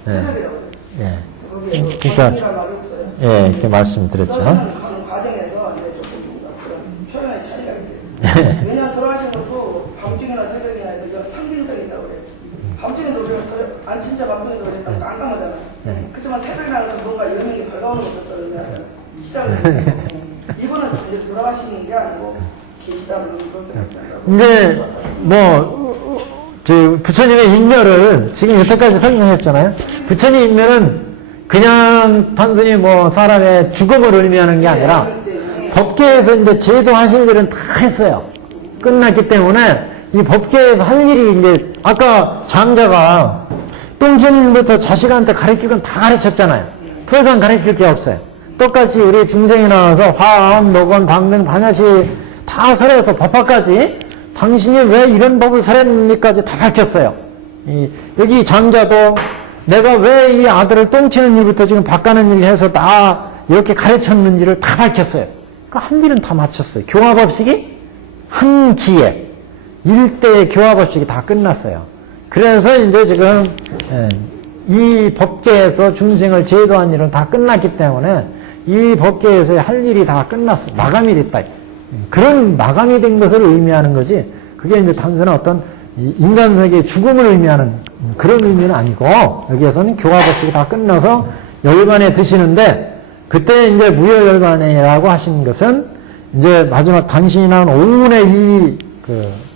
새벽이라고 예. 거기에 그러니까 밤이란 말이 없어요. 예, 이렇게 말씀드렸죠. 하는 과정에서 이제 조금 뭔가 그런 표현의 차이가 있겠죠. 왜냐하면 돌아가신 것도 밤중이나 새벽이나 이런 상징성이 있다고 그래요. 밤중에도 우리가 안 진짜 밤중에도 우리가 깜깜하잖아요. 그렇지만 새벽이라는 것은 뭔가 열명이 밝아오는 것부터 시작을 이분은 이제 돌아가시는 게 아니고 계시다는 것을 근데 부처님의 인멸을 지금 여태까지 설명했잖아요. 부처님 인멸은 그냥 단순히 사람의 죽음을 의미하는 게 아니라 법계에서 이제 제도하실 일은 다 했어요. 끝났기 때문에 이 법계에서 할 일이 이제 아까 장자가 똥침부터 자식한테 가르칠 건 다 가르쳤잖아요. 더 이상 가르칠 게 없어요. 똑같이 우리 중생이 나와서 화엄, 노건, 방등, 반야시 다 설해서 법화까지 당신이 왜 이런 법을 설했는지까지 다 밝혔어요. 여기 장자도 내가 왜 이 아들을 똥치는 일부터 지금 바꿔는 일 해서 다 이렇게 가르쳤는지를 다 밝혔어요. 그러니까 한 일은 다 마쳤어요. 교화법식이 한 기에 일대의 교화법식이 다 끝났어요. 그래서 이제 지금 이 법계에서 중생을 제도한 일은 다 끝났기 때문에 이 법계에서의 할 일이 다 끝났어. 마감이 됐다. 그런 마감이 된 것을 의미하는 거지. 그게 이제 단순한 어떤 인간 세계의 죽음을 의미하는 그런 의미는 아니고 여기에서는 교화법식이 다 끝나서 열반에 드시는데 그때 이제 무효열반이라고 하신 것은 이제 마지막 당신이 나온 오운의 이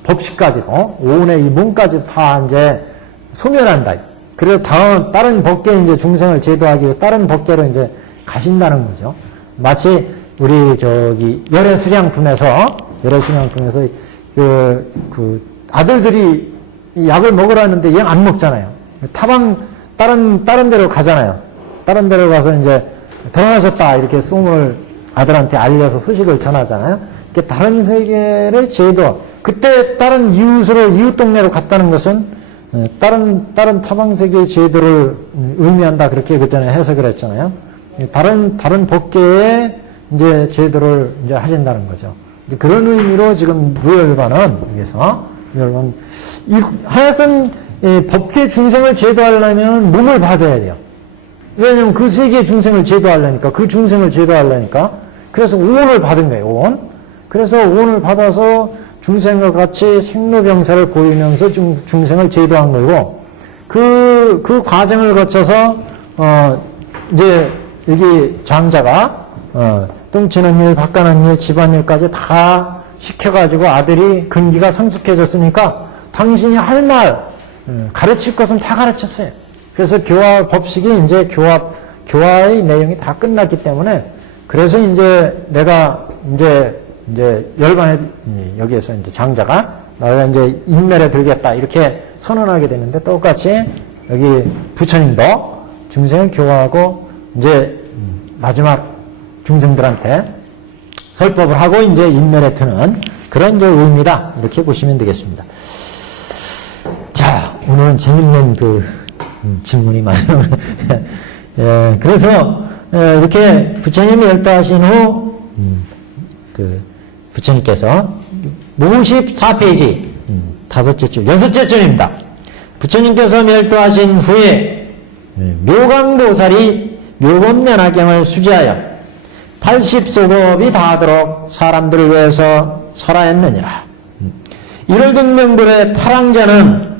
법식까지도 오운의 이 몸까지 다 이제 소멸한다. 그래서 다른 법계 이제 중생을 제도하기 위해 다른 법계로 이제 가신다는 거죠. 마치 우리 열애 수량품에서 아들들이 약을 먹으라는데 얘는 안 먹잖아요. 타방 다른 데로 가잖아요. 다른 데로 가서 이제 돌아가셨다 이렇게 소문을 아들한테 알려서 소식을 전하잖아요. 이렇게 다른 세계를 제도 그때 다른 이웃 동네로 갔다는 것은 다른 타방 세계의 제도를 의미한다 그렇게 그전에 해석을 했잖아요. 다른 법계의 이제 제도를 이제 하신다는 거죠. 그런 의미로 지금 무열반은 여기서 무열반 하여튼 법계 중생을 제도하려면 몸을 받아야 돼요. 왜냐면 그 세계의 중생을 제도하려니까 그래서 오온을 받은 거예요. 오온. 그래서 오온을 받아서 중생과 같이 생로병사를 보이면서 중생을 제도한 거고 그 과정을 거쳐서 이제 여기 장자가 똥치는 일, 바꿔는 일, 집안일까지 다 시켜가지고 아들이 근기가 성숙해졌으니까 당신이 할 말, 가르칠 것은 다 가르쳤어요. 그래서 교화 법식이 이제 교화의 내용이 다 끝났기 때문에 그래서 이제 내가 이제 열반에 여기에서 이제 장자가 나가 이제 인멸에 들겠다 이렇게 선언하게 되는데 똑같이 여기 부처님도 중생을 교화하고 이제 마지막 중생들한테 설법을 하고 이제 인멸에 드는 그런 이제 의미다 이렇게 보시면 되겠습니다. 자, 오늘은 재밌는 그 질문이 많아요. 예, 그래서 이렇게 부처님이 열도하신 후 그 부처님께서 54페이지 5째 줄 6째 줄입니다. 부처님께서 멸도하신 후에 묘광보살이 묘법연화경을 수지하여 80소급이 다하도록 사람들을 위해서 설하였느니라. 일월등명불의 파랑자는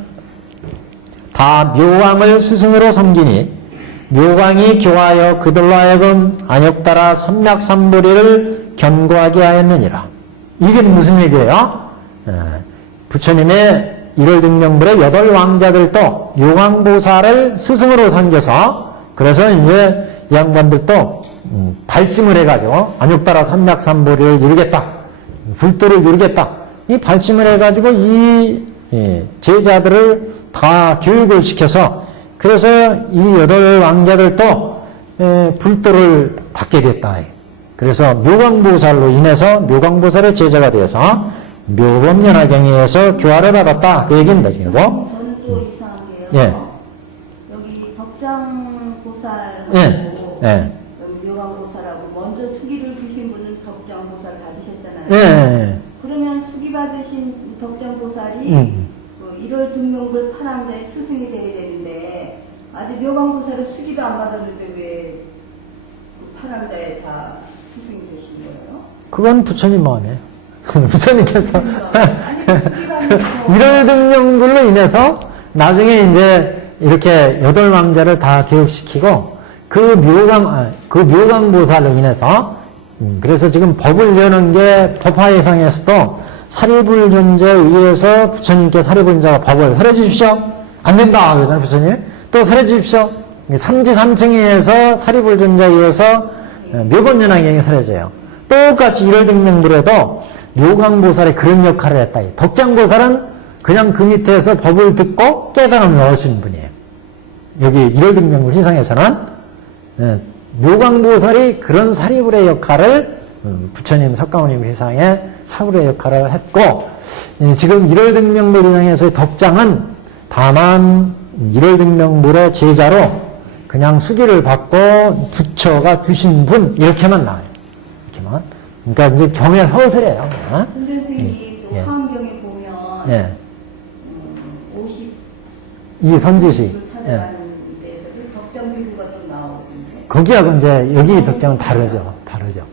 다 묘광을 스승으로 섬기니 묘광이 교하여 그들로 하여금 안욕따라 삼맥삼보리를 견고하게 하였느니라. 이게 무슨 얘기예요? 부처님의 일월등명불의 8왕자들도 묘광보살을 스승으로 섬겨서 그래서 이제 이 양반들도 발심을 해가지고 안욕따라 삼맥삼보리를 이루겠다. 불도를 이루겠다. 이 발심을 해가지고 이 제자들을 다 교육을 시켜서 그래서 이 8왕자들도 불도를 닦게 됐다. 그래서 묘광보살로 인해서 묘광보살의 제자가 되어서 묘법연화경에서 교화를 받았다. 그 얘기입니다. 지금. 저는 또 이상한 게요. 예. 여기 덕장보살하고 예. 예. 여기 묘광보살하고 먼저 수기를 주신 분은 덕장보살 받으셨잖아요. 예. 그러면 수기 받으신 덕장보살이 그 1월 등명불 파랑자의 스승이 돼야 되는데 아직 묘광보살은 수기도 안 받았는데 왜 그 파랑자에 다 스승이 되신 거예요? 그건 부처님 마음이에요. 부처님께서 아니, 이럴 등명불로 인해서 나중에 이제 이렇게 8왕자를 다 교육시키고 그 묘광보살로 인해서 그래서 지금 법을 여는 게 법화예상에서도 사리불존자에 의해서 부처님께 사리불존자가 법을 설해 주십시오. 안 된다. 그래서 부처님 또 설해 주십시오. 삼지삼층에서 사리불존자에 의해서 묘법연화경이 설해져요. 똑같이 일월등명불에도 묘광보살이 그런 역할을 했다. 덕장보살은 그냥 그 밑에서 법을 듣고 깨달음을 얻으신 분이에요. 여기 일월등명불 희상에서는 묘광보살이 그런 사리불의 역할을 부처님 석가모니 희상에 사불의 역할을 했고 지금 일월등명불 희상에서의 덕장은 다만 일월등명불의 제자로 그냥 수기를 받고 부처가 두신 분 이렇게만 나와요. 이렇게만. 그러니까 이제 경에 서술해요. 근데 선생님 또 예. 화엄경에 보면 예. 50 이선지시. 예. 찾아가는 데서도 덕장비구가 또 나오던데. 거기하고 이제 여기 덕장은 다르죠. 다르죠.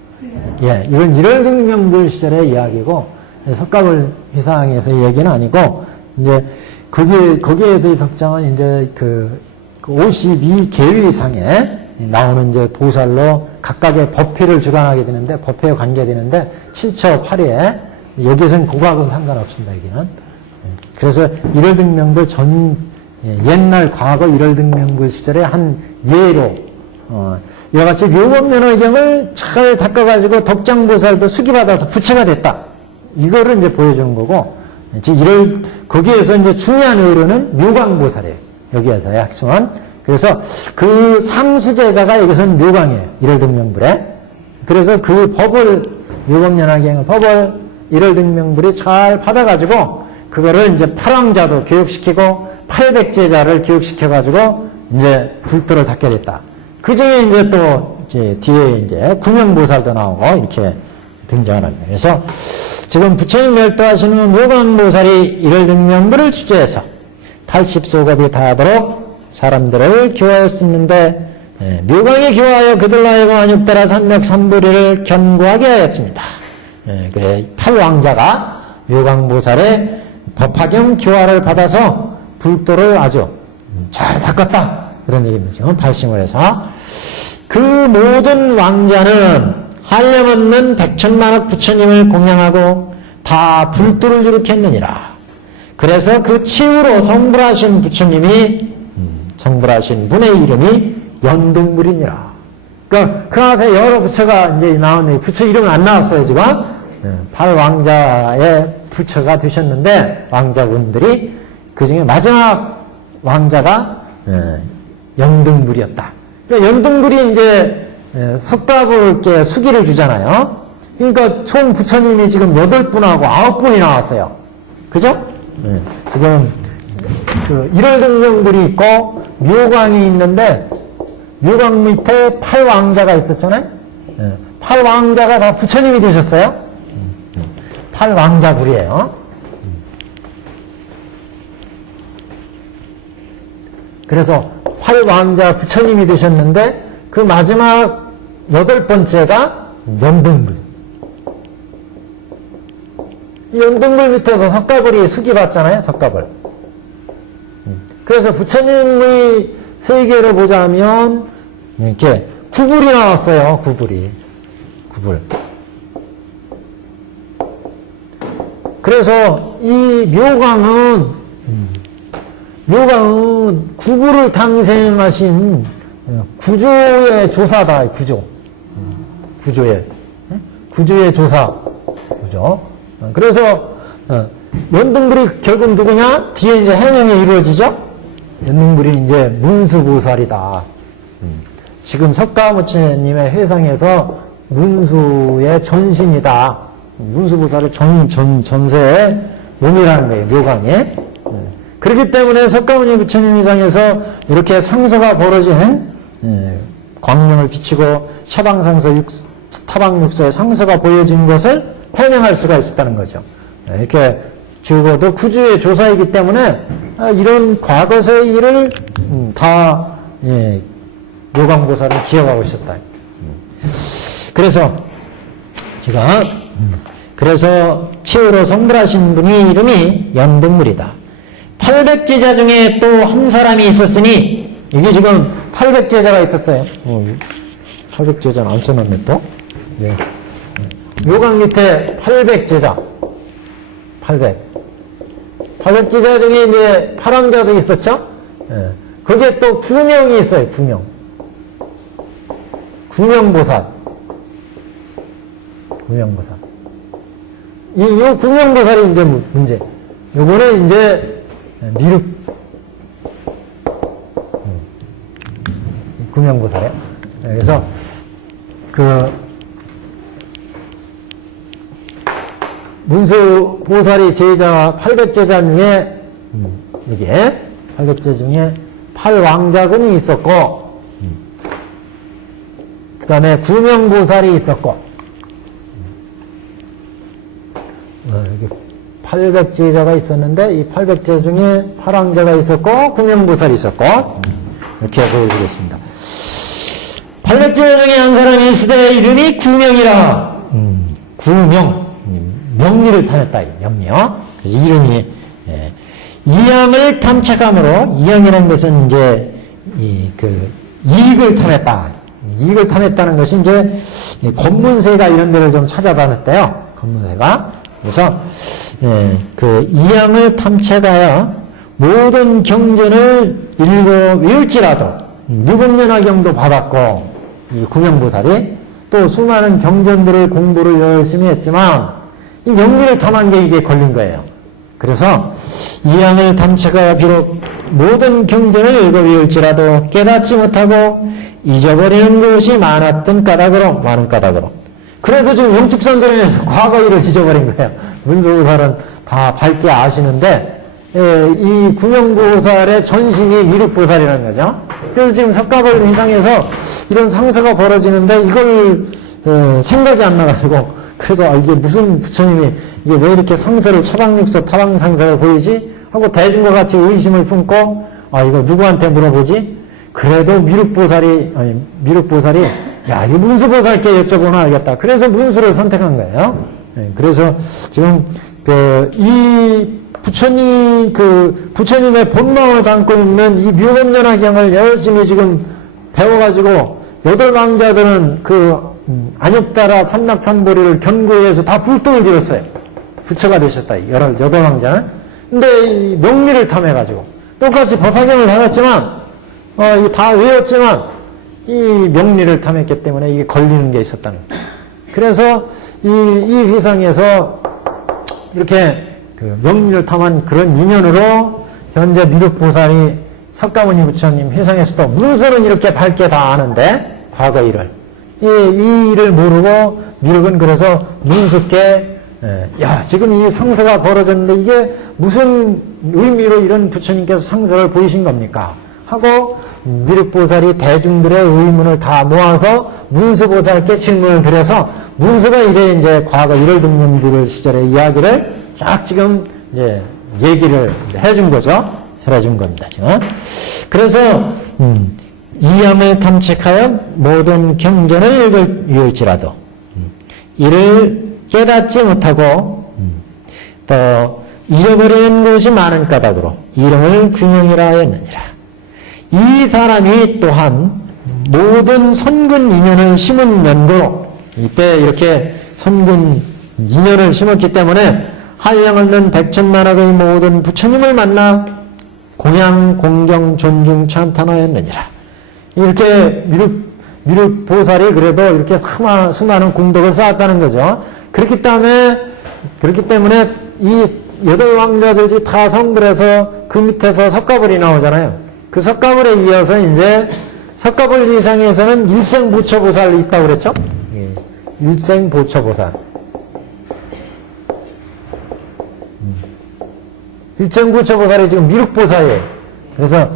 예. 이건 일월등명불 시절의 이야기고 석가불 희상에서의 얘기는 아니고 이제 거기에서의 덕장은 이제 그 52계위상에 나오는 이제 보살로 각각의 법회를 주관하게 되는데 법회에 관계되는데 7처 8회 여기에서는 그거하고는 상관없습니다. 여기는. 그래서 일월등명불 옛날 과거 일월등명불 시절에 한 예로 이와 같이 묘법연화경을 잘 닦아가지고 덕장보살도 수기받아서 부처가 됐다. 이거를 이제 보여주는 거고 지금 거기에서 이제 중요한 의로는 묘광보살이에요. 여기에서의 핵심은. 그래서 그 상수제자가 여기서는 묘광이에요. 일월등명불에. 그래서 그 법을, 묘법연화경의 법을 일월등명불이 잘 받아가지고, 그거를 이제 8왕자도 교육시키고, 800제자를 교육시켜가지고, 이제 불도를 닦게 됐다. 그 중에 이제 또, 뒤에 이제 구명보살도 나오고, 이렇게 등장을 합니다. 그래서 지금 부처님 멸도하시는 묘광보살이 일월등명불을 주제해서 80소급이 다하도록 사람들을 교화했었는데 묘광이 교화하여 그들로 하여금 안욕따라 삼맥삼보리를 견고하게 하였습니다. 그래 8왕자가 묘광보살의 법화경 교화를 받아서 불도를 아주 잘 닦았다. 그런 얘기입니다. 지금 발심을 해서 그 모든 왕자는 한량없는 백천만억 부처님을 공양하고 다 불도를 일으켰느니라. 그래서 그 치유로 성불하신 부처님이 성불하신 분의 이름이 연등불이니라. 그러니까 그 앞에 여러 부처가 이제 나오는데 부처 이름은 안 나왔어요 지금. 8왕자의 부처가 되셨는데 왕자분들이 그 중에 마지막 왕자가 연등불이었다. 그러니까 연등불이 이제 석가불께 수기를 주잖아요. 그러니까 총 부처님이 지금 8분하고 9분이 나왔어요. 그죠? 지금 그 일월등명불이 있고 묘광이 있는데 묘광 밑에 8왕자가 있었잖아요. 8왕자가 다 부처님이 되셨어요. 8왕자불이에요. 그래서 8왕자 부처님이 되셨는데 그 마지막 8번째가 연등불. 이 연등불 밑에서 석가불이 수기 받잖아요. 석가불. 그래서 부처님의 세계를 보자면 이렇게 9불이 나왔어요. 9불이. 9불. 그래서 이 묘광은 9불을 탄생하신 구조의 조사다. 구조의 조사. 구조. 그래서 연등불이 결국 누구냐? 뒤에 이제 해명이 이루어지죠? 연등불이 이제 문수보살이다. 지금 석가모치님의 회상에서 문수의 전신이다. 문수보살의 전세의 몸이라는 거예요. 묘광에. 그렇기 때문에 석가모니 부처님 회상에서 이렇게 상서가 벌어진 광명을 비치고 타방육서의 상서가 보여진 것을 해명할 수가 있었다는 거죠. 이렇게 죽어도 구주의 조사이기 때문에 이런 과거의 일을 다 묘광보살은 기억하고 있었다. 그래서 제가 그래서 최후로 성불하신 분이 이름이 연등물이다. 800제자 중에 또 한 사람이 있었으니 이게 지금 800제자가 있었어요. 800제자는 안 써놨네 또. 예. 묘광 밑에 800제자. 800제자 중에 이제 8왕자도 있었죠? 예. 거기에 또 9명이 있어요. 9명. 9명보살. 9명보살. 이 9명보살이 이제 문제. 요거는 이제 미륵 9명보살이에요. 그래서 문수보살이 제자 800제자 중에 이게 800제자 중에 8왕자군이 있었고 그 다음에 9명보살이 있었고 여기 800제자가 있었는데 이 800제자 중에 8왕자가 있었고 9명보살이 있었고 이렇게 보여드리겠습니다. 800제자 중에 한 사람이 있으되 이름이 구명이라. 구명. 명리를 탐했다. 명리요. 그래서 이름이 이양을 탐착함으로 이양이라는 것은 이제 이익을 탐했다. 이익을 탐했다는 것이 이제 검문세가 이런 데를 좀 찾아다녔대요. 검문세가. 그래서 그 이양을 탐색하여 모든 경전을 읽어 외울지라도 묘법연화경도 받았고 이 구명보살이 또 수많은 경전들을 공부를 열심히 했지만 이 명리를 탐한 게 이게 걸린 거예요. 그래서 이양을 탐색하여 비록 모든 경전을 읽어 외울지라도 깨닫지 못하고 잊어버리는 것이 많은 까닭으로 그래서 지금 영축선전에서 과거 일을 잊어버린 거예요. 문수보살은 다 밝게 아시는데 이 구명보살의 전신이 미륵보살이라는 거죠. 그래서 지금 석가벌 위상에서 이런 상서가 벌어지는데 이걸 생각이 안 나가지고 그래서 이게 무슨 부처님이 이게 왜 이렇게 상서를 처방육서 타방상서를 보이지? 하고 대중과 같이 의심을 품고 이거 누구한테 물어보지? 그래도 미륵보살이 야, 이 문수보살께 여쭤보나 알겠다. 그래서 문수를 선택한 거예요. 그래서 지금 이 부처님의 본마음을 담고 있는 이 묘법연화경을 열심히 지금 배워가지고 8왕자들은 안욕따라 삼락삼보리를 견고해서 다 불똥을 들였어요. 부처가 되셨다. 8왕자는. 근데 이 명리를 탐해가지고 똑같이 법화경을 받았지만 다 외웠지만 이 명리를 탐했기 때문에 이게 걸리는 게 있었다는 거예요. 그래서 이 휘성에서 이렇게 그 명리를 탐한 그런 인연으로 현재 미륵보살이 석가모니 부처님 휘성에서도 문서는 이렇게 밝게 다 아는데 과거 일을 이 일을 모르고 미륵은 그래서 문숙게 야 지금 이 상서가 벌어졌는데 이게 무슨 의미로 이런 부처님께서 상서를 보이신 겁니까? 하고 미륵보살이 대중들의 의문을 다 모아서 문수보살께 질문을 드려서 문수가 이래 이제 과거 1월 등명비를 시절의 이야기를 쫙 지금 이제 얘기를 해준 거죠. 해준 겁니다. 지금. 그래서 이함을 탐색하여 모든 경전을 읽을지라도 이를 깨닫지 못하고 또 잊어버리는 것이 많은 까닭으로 이름을 균형이라 하였느니라. 이 사람이 또한 모든 선근 인연을 심은 연고로 이때 이렇게 선근 인연을 심었기 때문에 한량없는 백천만학의 모든 부처님을 만나 공양, 공경, 존중, 찬탄하였느니라. 이렇게 미륵보살이 그래도 이렇게 수많은功德을 쌓았다는 거죠. 그렇기 때문에 이 8왕자들이 다 성불해서 그 밑에서 석가불이 나오잖아요. 그 석가불에 이어서 이제 석가불 이상에서는 일생보처보살이 있다고 그랬죠? 일생보처보살. 일생보처보살이 지금 미륵보살이에요. 그래서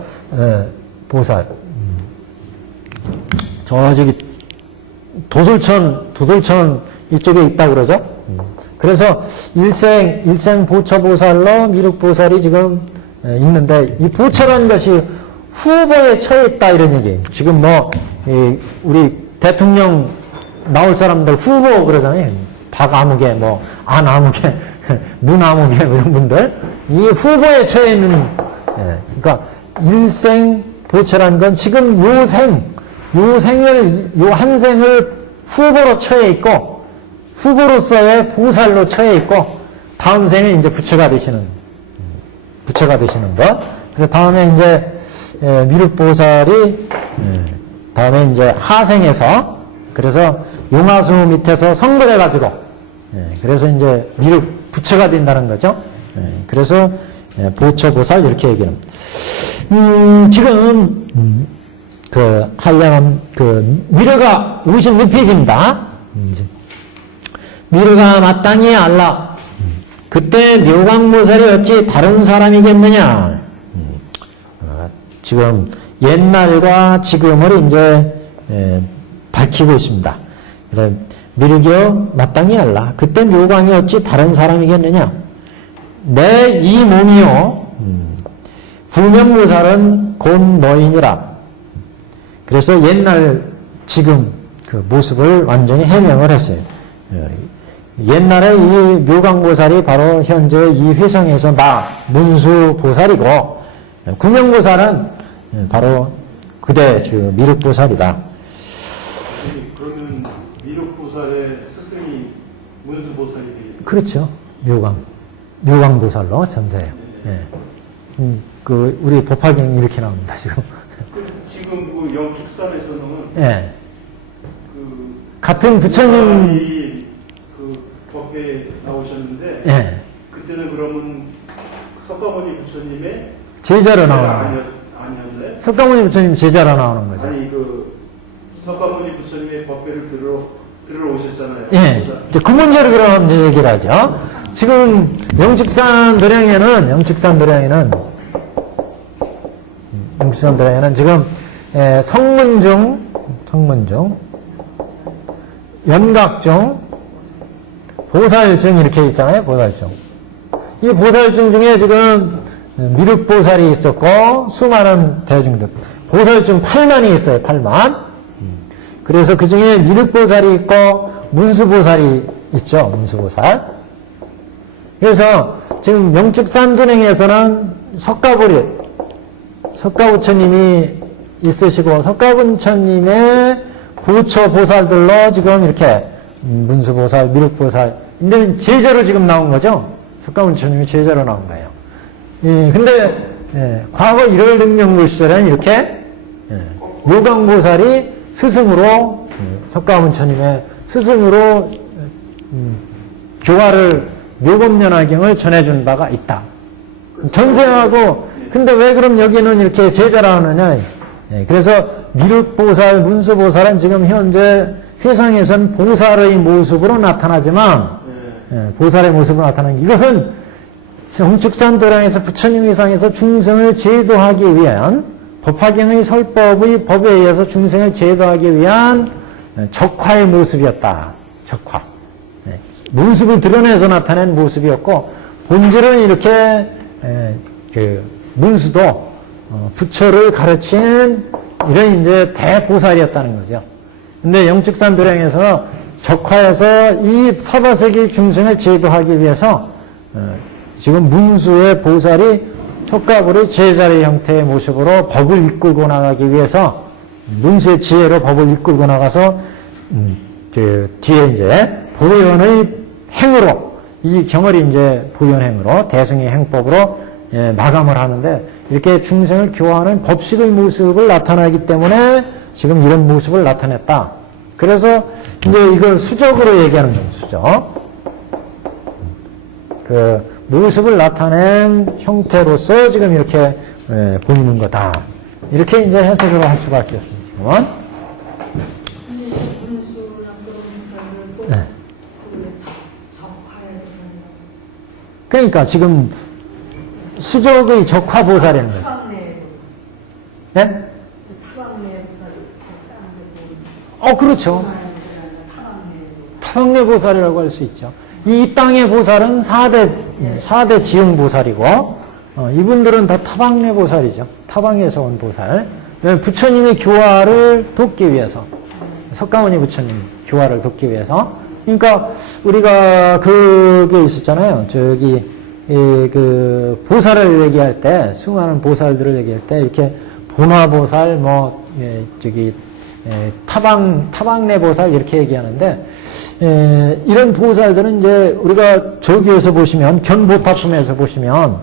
보살. 저기 도솔천 이쪽에 있다고 그러죠? 그래서 일생보처보살로 미륵보살이 지금 있는데 이 보처라는 것이 후보에 처해 있다 이런 얘기예요. 지금 우리 대통령 나올 사람들 후보 그러잖아요. 박아무개, 안아무개, 문아무개 이런 분들 이 후보에 처해 있는 그러니까 일생보처라는 건 지금 요 한 생을 후보로 처해 있고 후보로서의 보살로 처해 있고 다음 생에 이제 부처가 되시는 것. 그래서 다음에 이제 미륵보살이 다음에 이제 하생해서 그래서 용화수 밑에서 성불해가지고 그래서 이제 미륵 부처가 된다는 거죠. 그래서 보처보살 이렇게 얘기합니다. 지금 한량은 미르가 56페이지입니다. 미르가 마땅히 알라. 그때 묘광보살이 어찌 다른 사람이겠느냐. 지금 옛날과 지금을 이제 밝히고 있습니다. 그래 미륵이여 마땅히 알라. 그때 묘광이 어찌 다른 사람이겠느냐. 내 이 몸이요 구명보살은 곧 너희니라. 그래서 옛날 지금 그 모습을 완전히 해명을 했어요. 옛날에 이 묘광보살이 바로 현재 이 휘성에서 나 문수보살이고 구명보살은 바로 그대 미륵보살이다. 그러면 미륵보살의 스승이 문수보살이 그렇죠. 묘광보살로 전세해요. 우리 법화경이 이렇게 나옵니다. 지금 그 영축산에서는 같은 부처님 그 법회에 나오셨는데 그때는 그러면 석가모니 부처님의 제자로 나오는 거예요. 아니었나요? 석가모니 부처님 제자로 나오는 거죠. 아니 석가모니 부처님의 법회를 들으러 오셨잖아요. 이제 그 문제를 그럼 이제 얘기를 하죠. 지금 영축산 도량에는 지금 성문중, 연각중, 보살중 이렇게 있잖아요. 보살중. 이 보살중 중에 지금 미륵보살이 있었고 수많은 대중들. 보살중 8만이 있어요. 8만. 그래서 그 중에 미륵보살이 있고 문수보살이 있죠. 문수보살. 그래서 지금 영축산 도량에서는 석가부처님이 있으시고 석가부처님의 보처보살들로 지금 이렇게 문수보살, 미륵보살 근데 제자로 지금 나온 거죠. 석가부처님이 제자로 나온 거예요. 근데 과거 1월 등명부 시절에는 이렇게 묘광보살이 스승으로 석가모니처님의 스승으로 교화를 묘법연화경을 전해준 바가 있다. 전생하고 근데 왜 그럼 여기는 이렇게 제자라 하느냐? 그래서 미륵보살, 문수보살은 지금 현재 회상에선 보살의 모습으로 나타나지만 보살의 모습으로 나타나는 이것은 영축산도량에서 부처님 위상에서 중생을 제도하기 위한 법화경의 설법의 법에 의해서 중생을 제도하기 위한 적화의 모습이었다. 적화. 모습을 드러내서 나타낸 모습이었고 본질은 이렇게 그 문수도 부처를 가르친 이런 이제 대보살이었다는 거죠. 근데 영축산도량에서 적화해서 이 사바세계 중생을 제도하기 위해서 지금 문수의 보살이 석가불의 제자의 형태의 모습으로 법을 이끌고 나가기 위해서 문수의 지혜로 법을 이끌고 나가서 그 뒤에 이제 보현의 행으로 이 경을 이제 보현행으로 대승의 행법으로 마감을 하는데 이렇게 중생을 교화하는 법식의 모습을 나타나기 때문에 지금 이런 모습을 나타냈다. 그래서 이제 이걸 수적으로 얘기하는 거예요. 수적. 그 모습을 나타낸 형태로서 지금 이렇게 보이는 거다. 이렇게 이제 해석을 할 수밖에 없습니다. 지금은. 네. 그러니까 지금 수적의 적화보살이라는 거예요. 네? 그렇죠. 타박내보살이라고 할 수 있죠. 이 땅의 보살은 4대 지용보살이고, 이분들은 다 타박내보살이죠. 타방에서 온 보살. 부처님의 교화를 돕기 위해서, 석가모니 부처님 교화를 돕기 위해서. 그러니까, 우리가 그게 있었잖아요. 저기, 그, 보살을 얘기할 때, 수많은 보살들을 얘기할 때, 이렇게, 본화보살, 타방내보살 이렇게 얘기하는데 이런 보살들은 이제 우리가 저기에서 보시면 견보타품에서 보시면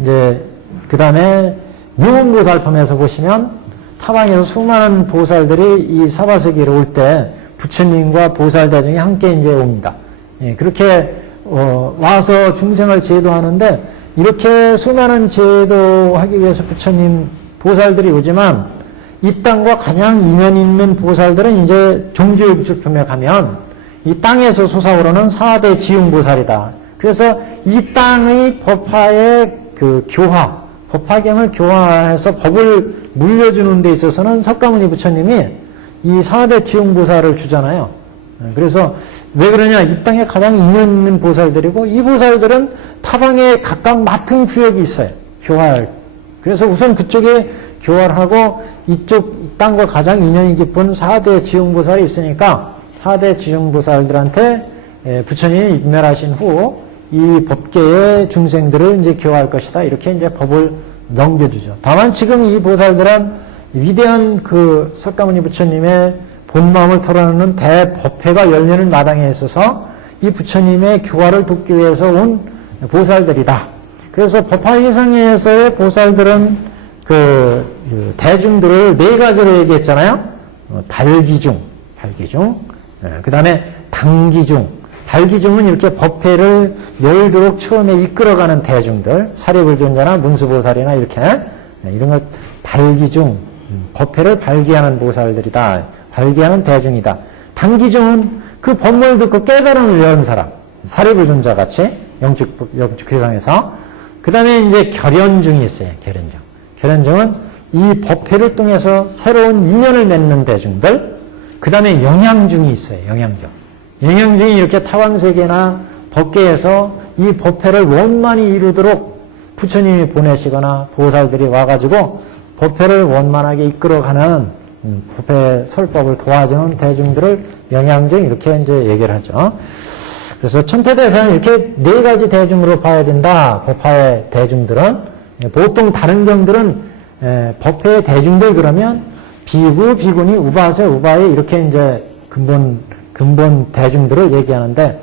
이제 그 다음에 묘원보살품에서 보시면 타방에서 수많은 보살들이 이 사바세계로 올 때 부처님과 보살대중이 함께 이제 옵니다. 그렇게 와서 중생을 제도하는데 이렇게 수많은 제도하기 위해서 부처님 보살들이 오지만 이 땅과 가장 인연 있는 보살들은 이제 종주육주품에 가면 이 땅에서 솟아오르는 4대 지용보살이다. 그래서 이 땅의 법화의 그 교화, 법화경을 교화해서 법을 물려주는 데 있어서는 석가모니 부처님이 이 4대 지용보살을 주잖아요. 그래서 왜 그러냐? 이 땅에 가장 인연 있는 보살들이고 이 보살들은 타방에 각각 맡은 구역이 있어요. 교화할. 그래서 우선 그쪽에 교화를 하고 이쪽 땅과 가장 인연이 깊은 4대 지용보살이 있으니까 4대 지용보살들한테 부처님이 입멸하신 후 이 법계의 중생들을 이제 교화할 것이다. 이렇게 이제 법을 넘겨주죠. 다만 지금 이 보살들은 위대한 그 석가모니 부처님의 본마음을 털어놓는 대법회가 열리는 마당에 있어서 이 부처님의 교화를 돕기 위해서 온 보살들이다. 그래서 법화위상에서의 보살들은 그 대중들을 네 가지로 얘기했잖아요. 발기중, 그 다음에 당기중. 발기중은 이렇게 법회를 열도록 처음에 이끌어가는 대중들, 사리불존자나 문수보살이나 이렇게 이런 걸 발기중, 법회를 발기하는 보살들이다. 발기하는 대중이다. 당기중은 그 법문을 듣고 깨달음을 연 사람, 사리불존자 같이 영축회상에서. 그 다음에 이제 결연중이 있어요. 결연중은 이 법회를 통해서 새로운 인연을 맺는 대중들. 그 다음에 영양중이 있어요. 영양중이 이렇게 타왕세계나 법계에서 이 법회를 원만히 이루도록 부처님이 보내시거나 보살들이 와가지고 법회를 원만하게 이끌어가는 법회 설법을 도와주는 대중들을 영양중 이렇게 이제 얘기를 하죠. 그래서 천태대사는 이렇게 네 가지 대중으로 봐야 된다. 법화의 대중들은. 보통 다른 경들은 법회의 대중들 그러면 비구, 비구니, 우바세, 우바이 이렇게 이제 근본 대중들을 얘기하는데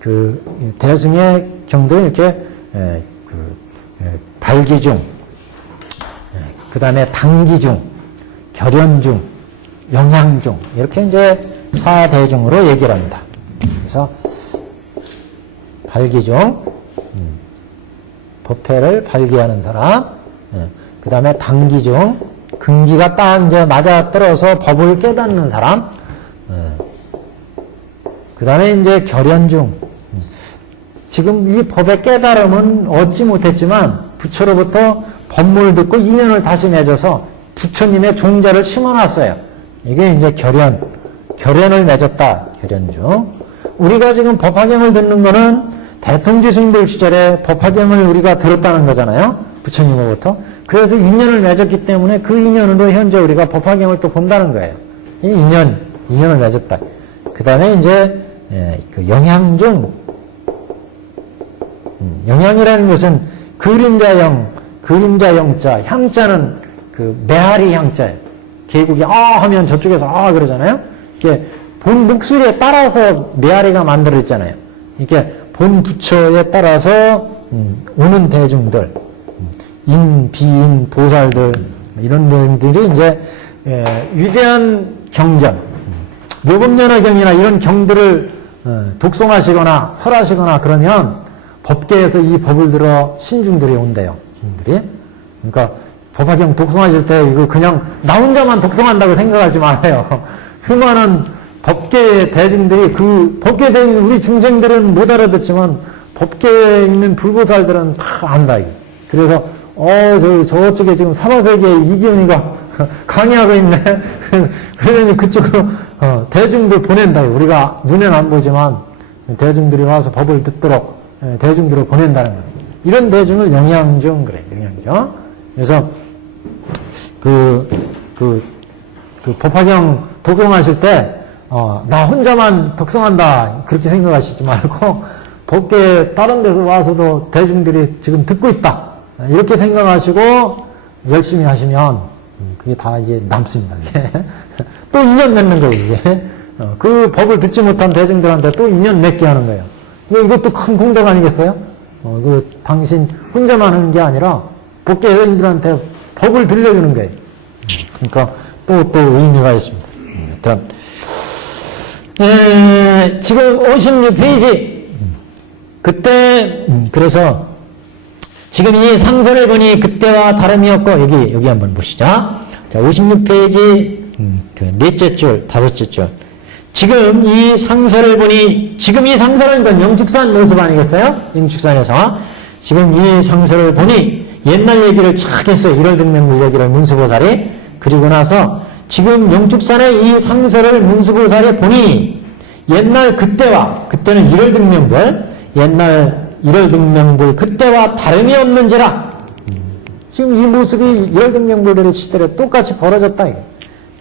그 대승의 경들은 이렇게 발기중, 그 다음에 당기중, 결연중, 영양중 이렇게 이제 사대중으로 얘기를 합니다. 그래서 발기중, 법회를 발기하는 사람, 그 다음에 당기중, 근기가 딱 이제 맞아떨어서 법을 깨닫는 사람, 그 다음에 이제 결연중, 지금 이 법의 깨달음은 얻지 못했지만 부처로부터 법문을 듣고 인연을 다시 맺어서 부처님의 종자를 심어놨어요. 이게 이제 결연을 맺었다. 결연중. 우리가 지금 법화경을 듣는 거는 대통지 스님들 시절에 법화경을 우리가 들었다는 거잖아요. 부처님으로부터. 그래서 인연을 맺었기 때문에 그 인연으로 현재 우리가 법화경을 또 본다는 거예요. 이 인연을 맺었다. 그 다음에 이제 그 영향중, 영향이라는 것은 그림자 영자, 향자는 그 메아리 향자예요. 계곡이 하면 저쪽에서 그러잖아요. 이게 본 목소리에 따라서 메아리가 만들어졌잖아요. 이게 본 부처에 따라서 오는 대중들, 인, 비인, 보살들 이런 분들이 이제 위대한 경전, 묘법연화경이나 이런 경들을 독송하시거나 설하시거나 그러면 법계에서 이 법을 들어 신중들이 온대요. 신중들이. 그러니까 법화경 독송하실 때 이거 그냥 나 혼자만 독송한다고 생각하지 마세요. 수많은 법계 대중들이 그 법계 대중 우리 중생들은 못 알아듣지만 법계에 있는 불보살들은 다 안다. 이게. 그래서 저쪽에 지금 사바세계에 이기훈이가 강의하고 있네. 그러니 그쪽으로 대중들 보낸다. 우리가 눈에는 안 보지만 대중들이 와서 법을 듣도록 대중들을 보낸다는 거예요. 이런 대중을 영양중 그래. 영양중. 그래서 그 법화경 독송하실 때 나 혼자만 독송한다 그렇게 생각하시지 말고 법계 다른 데서 와서도 대중들이 지금 듣고 있다 이렇게 생각하시고 열심히 하시면 그게 다 이제 남습니다. 또 인연 맺는 거예요. 이게 그 법을 듣지 못한 대중들한테 또 인연 맺게 하는 거예요. 이것도 큰功德 아니겠어요? 그 당신 혼자만 하는 게 아니라 법계 회원들한테 법을 들려주는 거예요. 그러니까 또 의미가 있습니다. 일단 지금 56페이지 그때 그래서 지금 이 상서를 보니 그때와 다름이 없고 여기 한번 보시죠. 자 56페이지 그 넷째 줄 다섯째 줄 지금 이 상서를 보니 지금 이 상서는 건 영축산 모습 아니겠어요? 영축산에서 지금 이 상서를 보니 옛날 얘기를 착 했어요. 1월등명물 얘기를 문수보살이. 그리고 나서 지금 영축산의 이 상서를 문수보살이 보니 옛날 그때는 1월등명불 옛날 1월등명불 그때와 다름이 없는지라 지금 이 모습이 1월등명불을 시대에 똑같이 벌어졌다.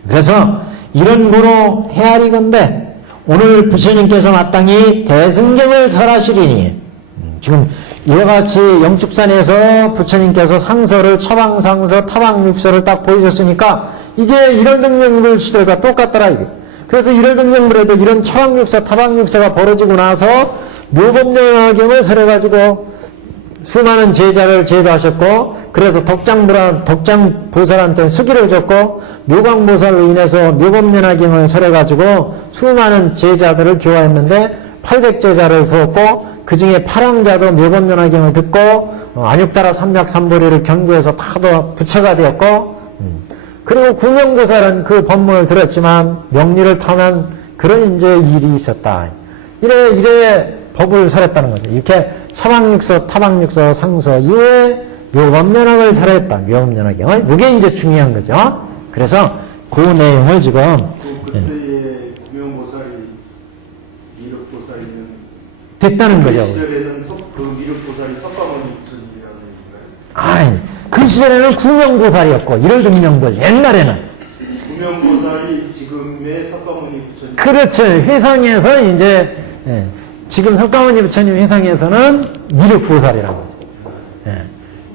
그래서 이런 고로 헤아리건대 오늘 부처님께서 마땅히 대승경을 설하시리니 지금 이와 같이 영축산에서 부처님께서 상서를 처방상서, 타방육서를 딱 보여줬으니까 이게 1월등명불 시절과 똑같더라 이게. 그래서 1월등명불에도 이런 처방육서, 타방육서가 벌어지고 나서 묘법연화경을 설해가지고 수많은 제자를 제도하셨고 그래서 덕장보살한테 수기를 줬고 묘광보살로 인해서 묘법연화경을 설해가지고 수많은 제자들을 교화했는데 800제자를 두었고 그 중에 파랑자도 묘법연화경을 듣고 안육따라 삼맥삼보리를 견고해서 다도 부처가 되었고 그리고 구명보살은 그 법문을 들었지만 명리를 타는 그런 이제 일이 있었다. 이래 법을 설했다는 거죠. 이렇게 처방육서, 타방육서, 상서 이후에 묘법연화경을 설했다. 묘법연화경을. 이게 이제 중요한 거죠. 그래서 그 내용을 지금 그때의 구명보살이 미륵보살이면 됐다는 거죠. 그 시절에는 그 미륵보살이 석가모니 부처님이라는 얘기인가요? 그 시절에는 구명보살이었고 1월등명불 옛날에는 구명보살이 지금의 석가모니 부처님. 그렇죠. 회상에서 이제 지금 석가모니 부처님 회상에서는 미륵보살이라는 거죠.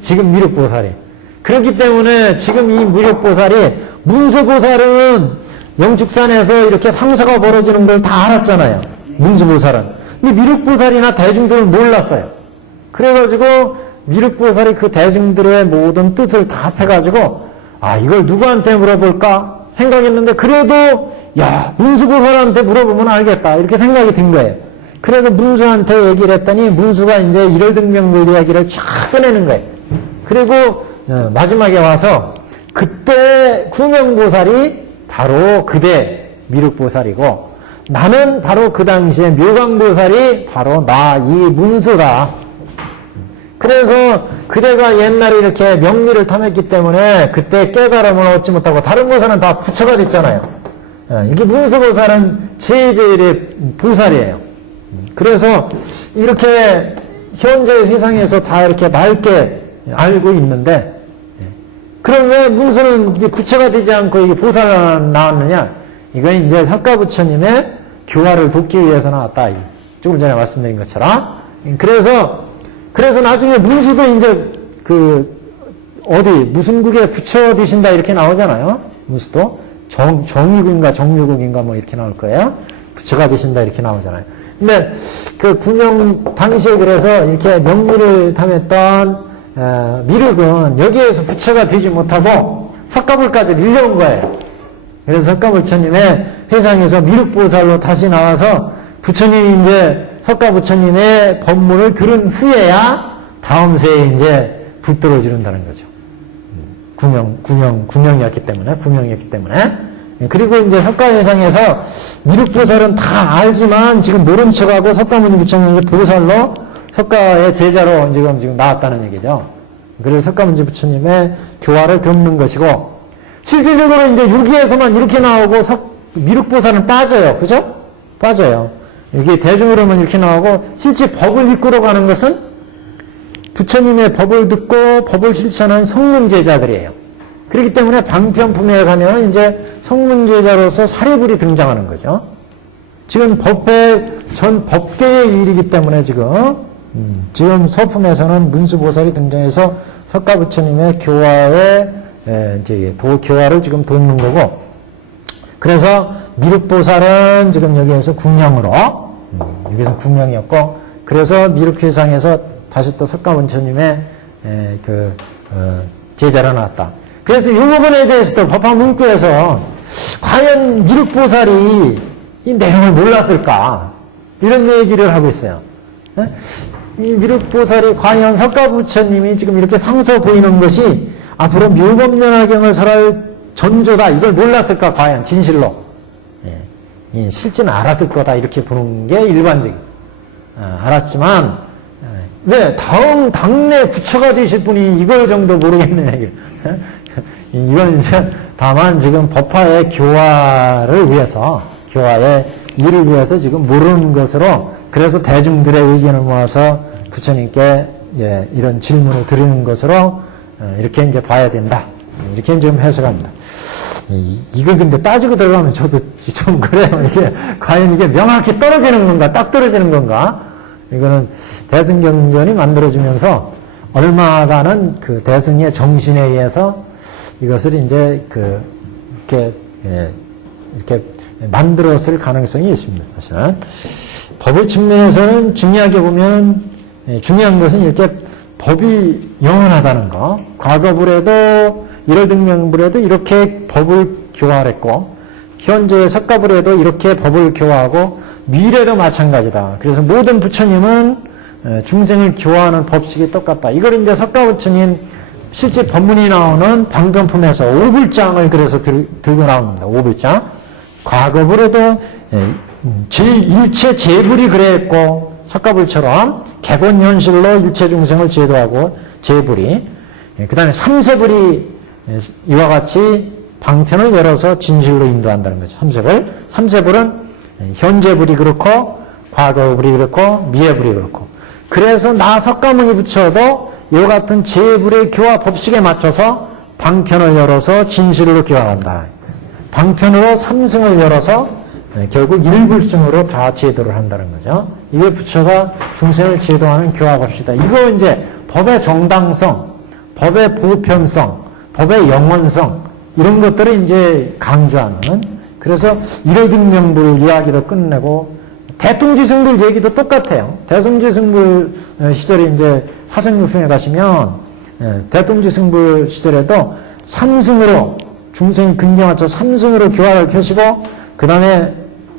지금 미륵보살이. 그렇기 때문에 지금 이 미륵보살이 문수보살은 영축산에서 이렇게 상서가 벌어지는 걸 다 알았잖아요. 문수보살은. 근데 미륵보살이나 대중들은 몰랐어요. 그래가지고 미륵보살이 그 대중들의 모든 뜻을 다 합해가지고 이걸 누구한테 물어볼까? 생각했는데 그래도 야 문수보살한테 물어보면 알겠다 이렇게 생각이 든 거예요. 그래서 문수한테 얘기를 했더니 문수가 이제 일월등명불 이야기를 쫙 꺼내는 거예요. 그리고 마지막에 와서 그때 구명보살이 바로 그대 미륵보살이고 나는 바로 그 당시에 묘광보살이 바로 나 이 문수다. 그래서 그대가 옛날에 이렇게 명리를 탐했기 때문에 그때 깨달음을 얻지 못하고 다른 보살은 다 부처가 됐잖아요. 이게 문수보살은 제일의 보살이에요. 그래서 이렇게 현재 회상에서 다 이렇게 맑게 알고 있는데 그럼 왜 문수는 부처가 되지 않고 이게 보살 나왔느냐? 이건 이제 석가부처님의 교화를 돕기 위해서 나왔다. 조금 전에 말씀드린 것처럼. 그래서 나중에 문수도 이제 무슨 국에 부처 되신다 이렇게 나오잖아요. 문수도. 정유국인가 정유국인가 뭐 이렇게 나올 거예요. 부처가 되신다 이렇게 나오잖아요. 근데 그 구명 당시에 그래서 이렇게 명리를 탐했던 미륵은 여기에서 부처가 되지 못하고 석가불까지 밀려온 거예요. 그래서 석가부처님의 회상에서 미륵보살로 다시 나와서 부처님이 이제 석가부처님의 법문을 들은 후에야 다음 세에 이제 붙들어주는다는 거죠. 구명이었기 때문에. 그리고 이제 석가회상에서 미륵보살은 다 알지만 지금 모른 척하고 석가모니 부처님이 보살로 석가의 제자로 지금 나왔다는 얘기죠. 그래서 석가모니 부처님의 교화를 듣는 것이고, 실질적으로 이제 여기에서만 이렇게 나오고 미륵보살은 빠져요. 그죠? 빠져요. 여기 대중으로만 이렇게 나오고, 실제 법을 이끌어가는 것은 부처님의 법을 듣고 법을 실천한 성문제자들이에요. 그렇기 때문에 방편품에 가면 이제 성문제자로서 사례불이 등장하는 거죠. 지금 전 법계의 일이기 때문에 지금 서품에서는 문수보살이 등장해서 석가부처님의 교화에 이제 교화를 지금 돕는 거고, 그래서 미륵보살은 지금 여기에서 궁명으로, 여기서 궁명이었고, 그래서 미륵회상에서 다시 또 석가부처님의 제자로 나왔다. 그래서 이 부분에 대해서도 법화 문구에서 과연 미륵보살이 이 내용을 몰랐을까? 이런 얘기를 하고 있어요. 이 미륵보살이 과연 석가부처님이 지금 이렇게 상서 보이는 것이 앞으로 묘법연화경을 설할 전조다. 이걸 몰랐을까? 과연 진실로. 실제는 알았을 거다. 이렇게 보는 게 일반적이죠. 알았지만 왜 다음 당내 부처가 되실 분이 이걸 정도 모르겠느냐. 이건 이제 다만 지금 법화의 교화를 위해서, 교화의 일을 위해서 지금 모르는 것으로, 그래서 대중들의 의견을 모아서 부처님께 이런 질문을 드리는 것으로 이렇게 이제 봐야 된다. 이렇게 지금 해석합니다. 이거 근데 따지고 들어가면 저도 좀 그래요. 이게 과연 이게 명확히 떨어지는 건가, 딱 떨어지는 건가? 이거는 대승경전이 만들어지면서 얼마간은 그 대승의 정신에 의해서 이것을 이제 이렇게 만들었을 가능성이 있습니다. 사실은 법의 측면에서는 중요하게 보면 중요한 것은 이렇게 법이 영원하다는 거. 과거불에도 일월등명불에도 이렇게 법을 교화했고, 현재 석가불에도 이렇게 법을 교화하고, 미래도 마찬가지다. 그래서 모든 부처님은 중생을 교화하는 법칙이 똑같다. 이걸 이제 석가부처님 실제 법문이 나오는 방편품에서 오불장을 그래서 들고 나옵니다. 오불장. 과거불에도 일체 제불이 그랬고, 석가불처럼 객원현실로 일체 중생을 제도하고 제불이, 그 다음에 삼세불이 이와 같이 방편을 열어서 진실로 인도한다는 거죠. 삼세불은 현재불이 그렇고, 과거불이 그렇고, 미래불이 그렇고. 그래서 나 석가모니 부처도 이와 같은 제불의 교화 법칙에 맞춰서 방편을 열어서 진실로 교화한다. 방편으로 삼승을 열어서 결국 일불승으로 다 제도를 한다는 거죠. 이게 부처가 중생을 제도하는 교화 법칙이다. 이거 이제 법의 정당성, 법의 보편성, 법의 영원성, 이런 것들을 이제 강조하는. 그래서 일월등명불 이야기도 끝내고, 대통지승불 얘기도 똑같아요. 대통지승불 시절에 이제 화성유품에 가시면, 대통지승불 시절에도 삼승으로 중생 근경화처 삼승으로 교화를 펴시고 그 다음에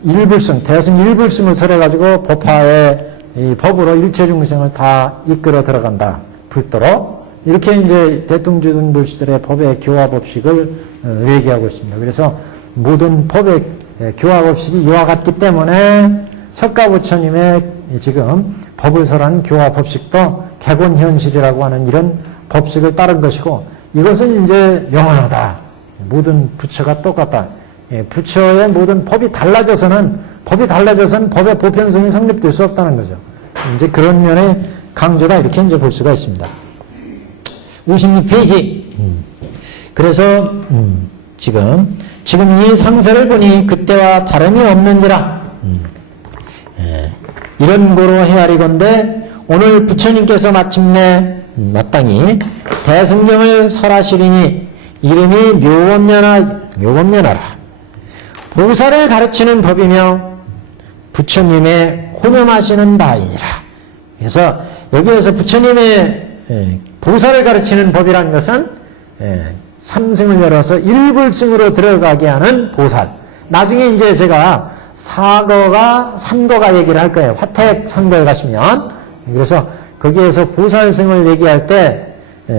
일불승, 대승 일불승을 설해가지고 법화의 이 법으로 일체 중생을 다 이끌어 들어간다. 불도로. 이렇게 이제 대통주등 시절의 법의 교화 법칙을 얘기하고 있습니다. 그래서 모든 법의 교화 법칙이 이와 같기 때문에 석가부처님의 지금 법을 설한 교화 법칙도 개본현실이라고 하는 이런 법칙을 따른 것이고 이것은 이제 영원하다. 모든 부처가 똑같다. 부처의 모든 법이 달라져서는 법의 보편성이 성립될 수 없다는 거죠. 이제 그런 면의 강조다 이렇게 이제 볼 수가 있습니다. 56페이지. 그래서 지금 이 상세를 보니 그때와 다름이 없는지라. 이런 고로 헤아리건대 오늘 부처님께서 마침내 마땅히 대승경을 설하시리니 이름이 묘법련하라. 보살을 가르치는 법이며 부처님의 혼념하시는 바이니라. 그래서 여기에서 부처님의 보살을 가르치는 법이라는 것은 삼승을 열어서 일불승으로 들어가게 하는 보살. 나중에 이제 제가 삼거가 얘기를 할 거예요. 화택 삼거에 가시면. 그래서 거기에서 보살승을 얘기할 때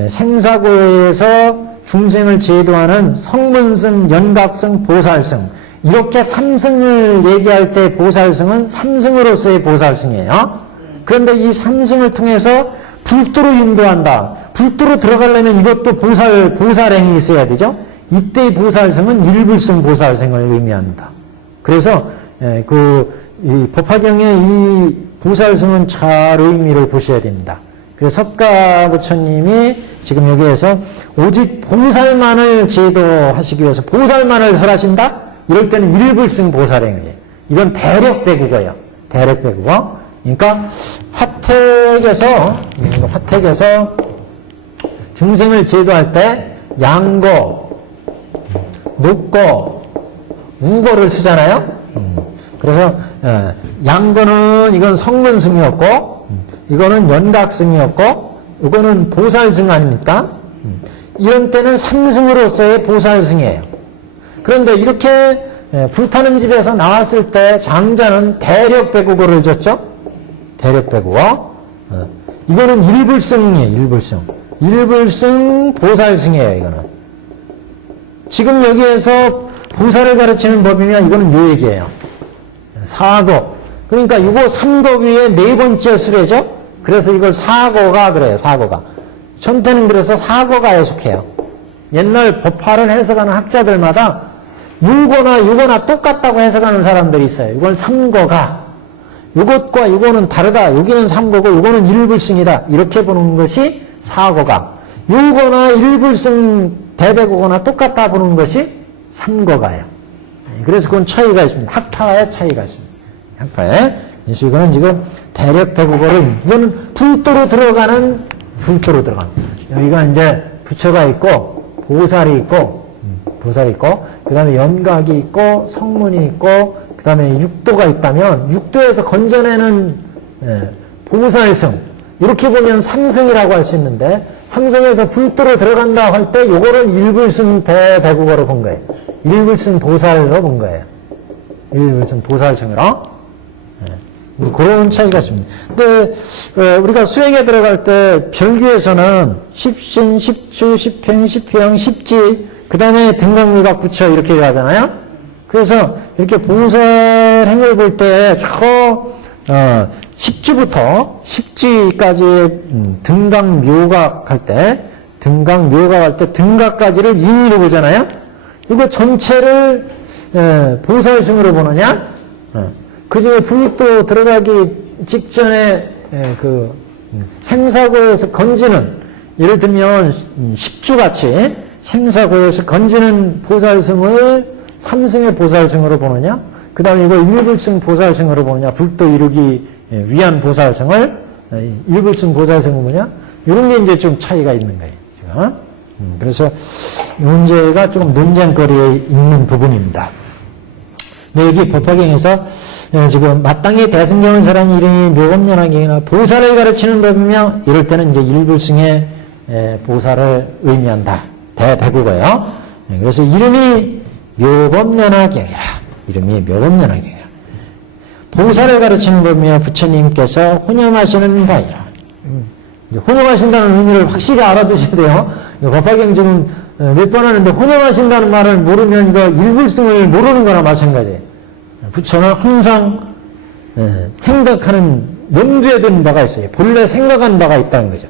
생사고에서 중생을 제도하는 성문승, 연각승, 보살승 이렇게 삼승을 얘기할 때 보살승은 삼승으로서의 보살승이에요. 그런데 이 삼승을 통해서 불도로 인도한다. 불도로 들어가려면 이것도 보살행이 있어야 되죠. 이때의 보살승은 일불승 보살승을 의미합니다. 그래서 이 법화경의 이 보살승은 잘 의미를 보셔야 됩니다. 그래서 석가부처님이 지금 여기에서 오직 보살만을 제도하시기 위해서 보살만을 설하신다? 이럴 때는 일불승 보살행이에요. 이건 대력배국어예요. 대력배국어. 그러니까 화택에서 중생을 제도할 때 양거, 녹거, 우거를 쓰잖아요. 그래서 양거는 이건 성문승이었고 이거는 연각승이었고 이거는 보살승 아닙니까? 이런 때는 삼승으로서의 보살승이에요. 그런데 이렇게 불타는 집에서 나왔을 때 장자는 대력배국어를 줬죠. 대력배국어. 이거는 일불승이에요. 일불승 보살승이에요. 이거는. 지금 여기에서 보살을 가르치는 법이면 이거는 요 얘기예요. 사거. 그러니까 이거 삼거 위에 네 번째 수레죠. 그래서 이걸 사거가 그래요. 사거가. 천태는 그래서 사거가에 속해요. 옛날 법화를 해석하는 학자들마다 유거나 똑같다고 해석하는 사람들이 있어요. 이건 삼거가. 이것과 이거는 다르다. 여기는 삼거고 이거는 일불승이다. 이렇게 보는 것이 사거가. 유거나 일불승 대배거거나 똑같다 보는 것이 삼거가예요. 그래서 그건 차이가 있습니다. 학파의 차이가 있습니다. 학파에. 그래서 이거는 지금 대력배국어를 이거는 불도로 들어가는. 여기가 이제 부처가 있고 보살이 있고 그 다음에 연각이 있고 성문이 있고 그 다음에 육도가 있다면 육도에서 건져내는 보살승 이렇게 보면 삼승이라고 할 수 있는데 삼승에서 불도로 들어간다 할 때 요거는 일불승 대배국어로 본 거예요. 일불승 보살로 본 거예요. 일불승 보살승으로. 그런 차이가 있습니다. 근데 우리가 수행에 들어갈 때 별규에서는 십신, 십주, 십행, 십평, 십지 그 다음에 등강미각 부처 이렇게 하잖아요. 그래서 이렇게 보살행을 볼 때 십주부터 십지까지의 등강묘각 할 때 등각까지를 인위로 보잖아요. 이거 전체를 보살승으로 보느냐? 그 중에 불도 들어가기 직전에 생사고에서 건지는 예를 들면 십주같이 생사고에서 건지는 보살승을 삼승의 보살승으로 보느냐? 그 다음에 이걸 일불승 보살승으로 보느냐? 불도 이루기 위한 보살승을 일불승 보살승은 뭐냐? 이런 게 이제 좀 차이가 있는 거예요. 지금. 그래서 이 문제가 조금 논쟁거리에 있는 부분입니다. 네, 여기 법화경에서 지금 마땅히 대승경을 설한 이름이 묘법연하경이나 보살을 가르치는 법이며 이럴 때는 이제 일불승의 보살을 의미한다. 대배국어예요. 그래서 이름이 묘법연화경이라. 이름이 묘법연화경이라. 보살을 가르치는 법이며 부처님께서 혼염하시는 바이라. 혼염하신다는 의미를 확실히 알아두셔야 돼요. 법화경 지금 몇 번 하는데 혼염하신다는 말을 모르면 이거 일불승을 모르는 거나 마찬가지예요. 부처는 항상 생각하는 염두에 둔 바가 있어요. 본래 생각한 바가 있다는 거죠.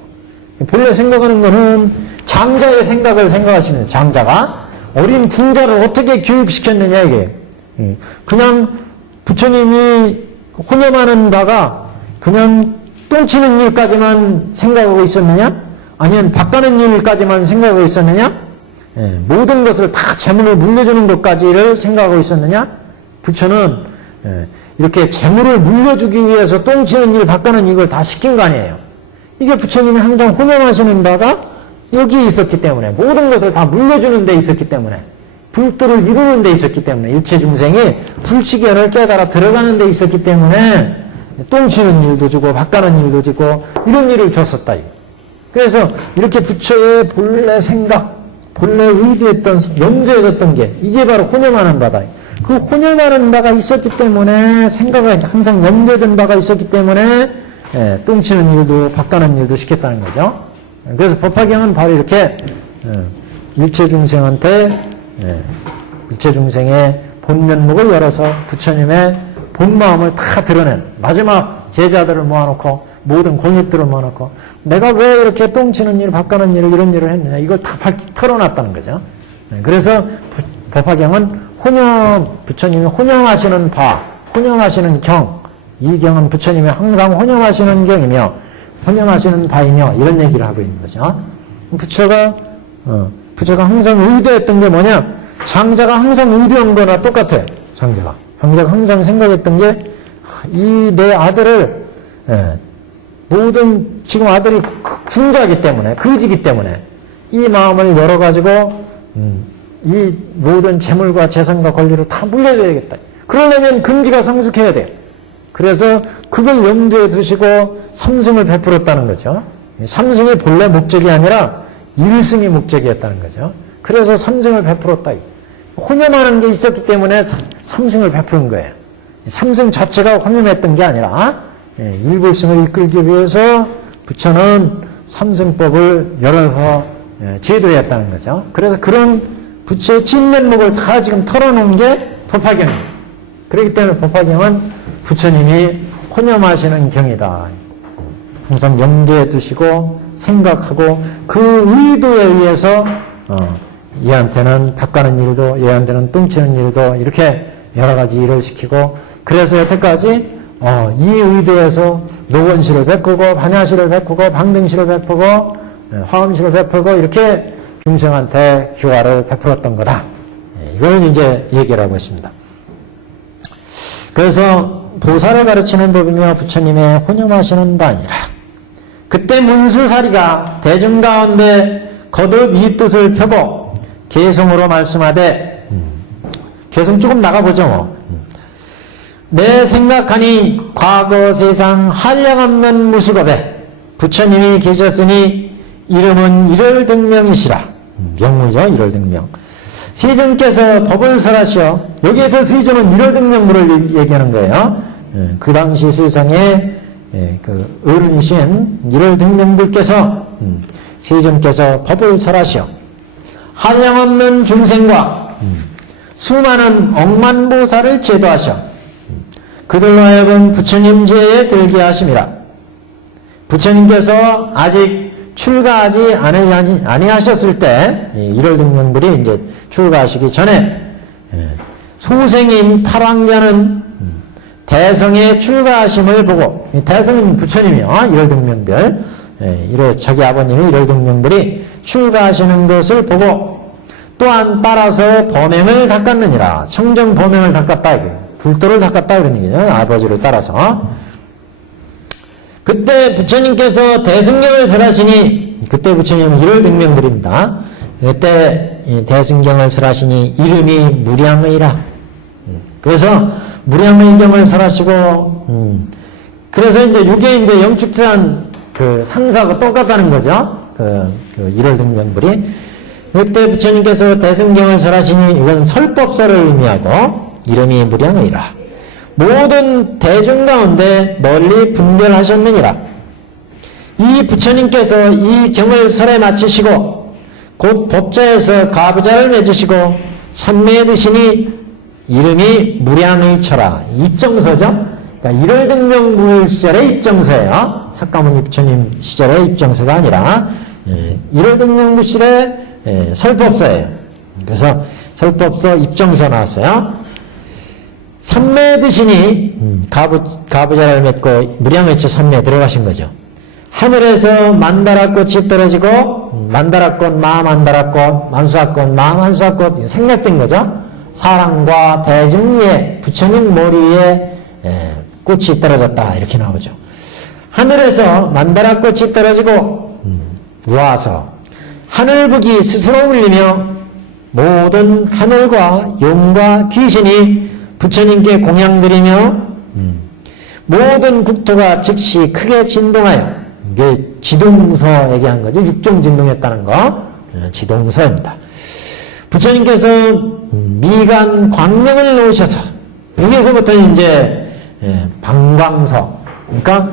본래 생각하는 거는 장자의 생각을 생각하시면 장자가 어린 군자를 어떻게 교육시켰느냐 이게. 그냥 부처님이 혼염하는 바가 그냥 똥치는 일까지만 생각하고 있었느냐? 아니면 밥 가는 일까지만 생각하고 있었느냐? 모든 것을 다 재물을 물려주는 것까지를 생각하고 있었느냐? 부처는 이렇게 재물을 물려주기 위해서 똥치는 일, 밥 가는 이걸 다 시킨 거 아니에요. 이게 부처님이 항상 혼용하시는 바가 여기에 있었기 때문에 모든 것을 다 물려주는 데 있었기 때문에 불도를 이루는 데 있었기 때문에 일체 중생이 불치견을 깨달아 들어가는 데 있었기 때문에 똥치는 일도 주고 밥 가는 일도 주고 이런 일을 줬었다. 그래서 이렇게 부처의 본래 생각, 본래 의도했던, 염두에 뒀던 게 이게 바로 혼용하는 바다. 그 혼용하는 바가 있었기 때문에 생각을 항상 염두에 둔 바가 있었기 때문에 똥치는 일도 밥 가는 일도 시켰다는 거죠. 그래서 법화경은 바로 이렇게 일체 중생한테 일체 중생의 본면목을 열어서 부처님의 본 마음을 다 드러낸 마지막 제자들을 모아놓고 모든 공익들을 모아놓고 내가 왜 이렇게 똥치는 일, 밥 가는 일 이런 일을 했느냐 이걸 다 털어놨다는 거죠. 그래서 법화경은 부처님이 혼용하시는 바, 혼용하시는 경, 이 경은 부처님이 항상 혼용하시는 경이며 혼용하시는 바이며 이런 얘기를 하고 있는 거죠. 부처가 항상 의도했던 게 뭐냐? 장자가 항상 의도한 거나 똑같아요. 장자가 항상 생각했던 게 이 내 아들을 모든 지금 아들이 군자이기 때문에 거지기 때문에 이 마음을 열어가지고 이 모든 재물과 재산과 권리를 다 물려줘야겠다. 그러려면 금기가 성숙해야 돼요. 그래서 그걸 염두에 두시고 삼승을 베풀었다는 거죠. 삼승이 본래 목적이 아니라 일승이 목적이었다는 거죠. 그래서 삼승을 베풀었다. 혼염하는 게 있었기 때문에 삼승을 베푸는 거예요. 삼승 자체가 혼염했던 게 아니라 일불승을 이끌기 위해서 부처는 삼승법을 열어서 제도했다는 거죠. 그래서 그런 부처의 진면목을 다 지금 털어놓은 게 법화경입니다. 그렇기 때문에 법화경은 부처님이 혼염하시는 경이다. 항상 염두에 두시고 생각하고 그 의도에 의해서 얘한테는 밥 가는 일도 얘한테는 똥치는 일도 이렇게 여러 가지 일을 시키고 그래서 여태까지 이 의도에서 노건시를 베푸고 반야시를 베푸고 방등시를 베푸고 화엄시를 베푸고 이렇게 중생한테 교화를 베풀었던 거다. 이걸 이제 얘기를 하고 있습니다. 그래서 보살을 가르치는 법이며 부처님의 혼용하시는 바니라. 그때 문수사리가 대중 가운데 거듭 이 뜻을 펴고 개성으로 말씀하되 개성 조금 나가보죠 뭐. 내 생각하니 과거 세상 한량없는 무수겁에 부처님이 계셨으니 이름은 일월등명이시라. 명무죠 일월등명. 세존께서 법을 설하시어 여기에서 세존은 일월등명물을 얘기하는 거예요. 그 당시 세상에 그 어른이신 일월등명불께서 세존께서 법을 설하시어 한량없는 중생과 수많은 억만보살을 제도하셔 그들로 하여금 부처님 제에 들게 하심이라. 부처님께서 아직 출가하지 아니하셨을 때 일월등명불이 이제 출가하시기 전에 소생인 팔왕자는 대성의 출가하심을 보고 대성은 부처님이요 일월등명별 자기 아버님이 일월등명불이 출가하시는 것을 보고 또한 따라서 범행을 닦았느니라. 청정 범행을 닦았다. 불도를 닦았다. 이런 얘기죠. 아버지를 따라서. 그때 부처님께서 대승경을 설하시니 그때 부처님은 일월등명불입니다. 그때 대승경을 설하시니 이름이 무량의라. 그래서 무량의경을 설하시고 그래서 이제 이게 이제 영축산 그 상사가 똑같다는 거죠. 그 일월등명불이 그때 부처님께서 대승경을 설하시니 이건 설법설을 의미하고 이름이 무량의라. 모든 대중 가운데 널리 분별하셨느니라. 이 부처님께서 이 경을 설해 마치시고 곧 법자에서 가부자를 맺으시고 삼매에 드시니 이름이 무량의처라. 입정서죠. 그러니까 1월 등명부 시절의 입정서예요. 석가모니 부처님 시절의 입정서가 아니라 1월 등명부 시절의 설법서예요. 그래서 설법서 입정서 나왔어요. 삼매에 드시니 가부자를 맺고 무량의처 삼매에 들어가신 거죠. 하늘에서 만다라꽃이 떨어지고 만다라꽃 마만다라꽃 만수아꽃 마만수아꽃 생략된 거죠. 사랑과 대중 위에 부처님 머리 위에 꽃이 떨어졌다 이렇게 나오죠. 하늘에서 만다라꽃이 떨어지고 와서 하늘북이 스스로 울리며 모든 하늘과 용과 귀신이 부처님께 공양드리며 모든 국토가 즉시 크게 진동하여, 이게 지동서 얘기한 거죠. 육종 진동했다는 거. 지동서입니다. 부처님께서 미간 광명을 놓으셔서 여기에서부터 이제 방광서, 그러니까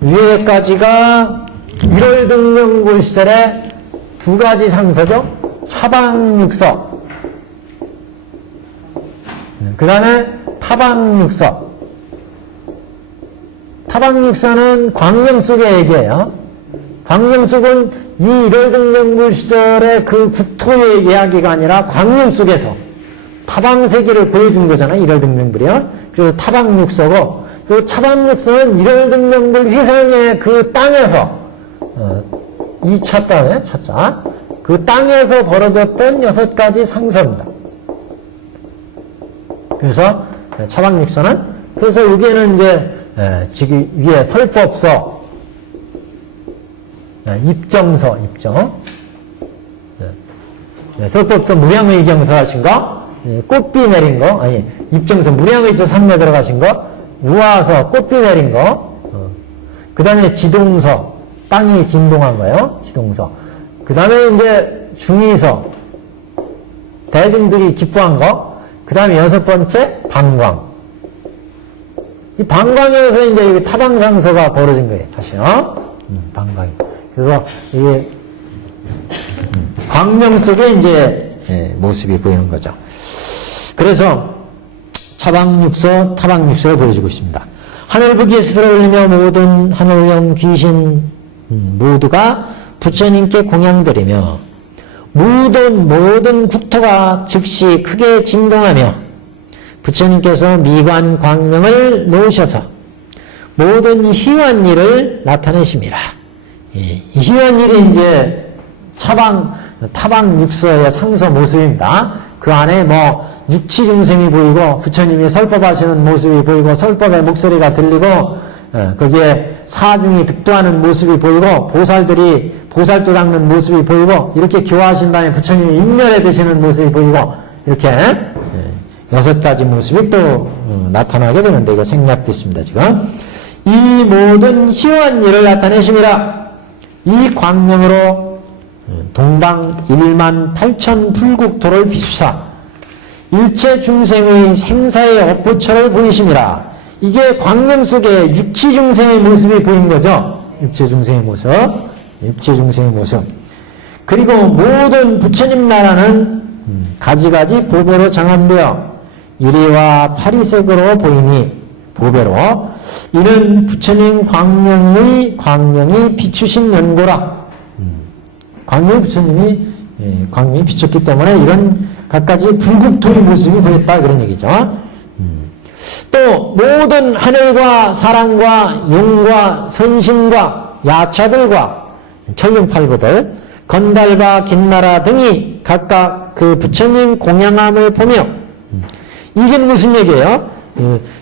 위에까지가 1월 등명부 시절에 두 가지 상서죠. 차방육서, 그 다음에 타방육서. 타방육서는 광명 속의 얘기예요. 광명 속은 이 1월 등명부 시절의 그 국토의 이야기가 아니라 광명 속에서 타방세계를 보여준 거잖아요. 1월 등명불이요. 그래서 타방육서고, 그 차방육서는 1월 등명불 휘성의 그 땅에서 2차 땅에 첫자 그 땅에서 벌어졌던 6가지 상서입니다. 그래서 차방육서는, 그래서 여기에는 이제 지금 위에 설법서, 입정서, 입정, 설법서 무량의경서 하신 거, 꽃비 내린 거, 아니 입정서 무량의조 삼매 들어가신 거, 우화서 꽃비 내린 거, 그 다음에 지동서, 땅이 진동한 거예요. 지동서. 그 다음에 이제 중의서, 대중들이 기뻐한 거. 그 다음에 6번째 방광. 이 방광에서 이제 타방상서가 벌어진 거예요. 다시요. 방광이. 그래서 이게 광명 속에 이제 모습이 보이는 거죠. 그래서 차방육서, 타방육서를 보여주고 있습니다. 하늘북이에 스스로 올리며 모든 하늘령 귀신 모두가 부처님께 공양드리며 모든 국토가 즉시 크게 진동하며 부처님께서 미관 광명을 놓으셔서 모든 희환일을 나타내심이라. 이 희환일이 이제 타방육서의 상서 모습입니다. 그 안에 뭐 육치중생이 보이고 부처님이 설법하시는 모습이 보이고 설법의 목소리가 들리고 거기에 사중이 득도하는 모습이 보이고 보살들이 보살도 닦는 모습이 보이고 이렇게 교화하신 다음에 부처님이 인멸해 드시는 모습이 보이고 이렇게 6가지 모습이 또 나타나게 되는데 이거 생략됐습니다. 지금 이 모든 희화한 일을 나타내심이라. 이 광명으로 동방 1만 8천 불국토를 비추사 일체 중생의 생사의 업보처를 보이심이라. 이게 광명 속에 육치중생의 모습이 보인 거죠. 육체중생의 모습. 육체중생의 모습. 그리고 모든 부처님 나라는 가지가지 보배로 장엄되어 유리와 파리색으로 보이니 보배로 이는 부처님 광명이 비추신 연고라. 광명이 부처님이 광명이 비췄기 때문에 이런 갖가지 불국토의 모습이 보였다 그런 얘기죠. 또 모든 하늘과 사랑과 용과 선신과 야차들과 천룡팔부들 건달과 긴나라 등이 각각 그 부처님 공양함을 보며 이게 무슨 얘기예요?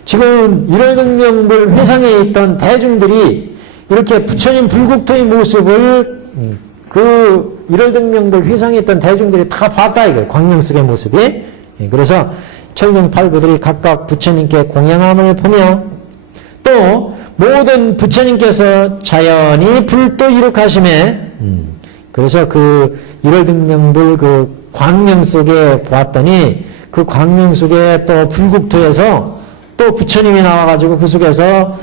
지금 1월등명불 회상에 있던 대중들이 이렇게 부처님 불국토의 모습을 그 1월등명불 회상에 있던 대중들이 다 봤다 이거예요. 광명 속의 모습이. 그래서 천룡팔부들이 각각 부처님께 공양함을 보며 또 모든 부처님께서 자연히 불도 이룩하심에 그래서 그 일월등명불 그 광명 속에 보았더니 그 광명 속에 또 불국토에서 또 부처님이 나와가지고 그 속에서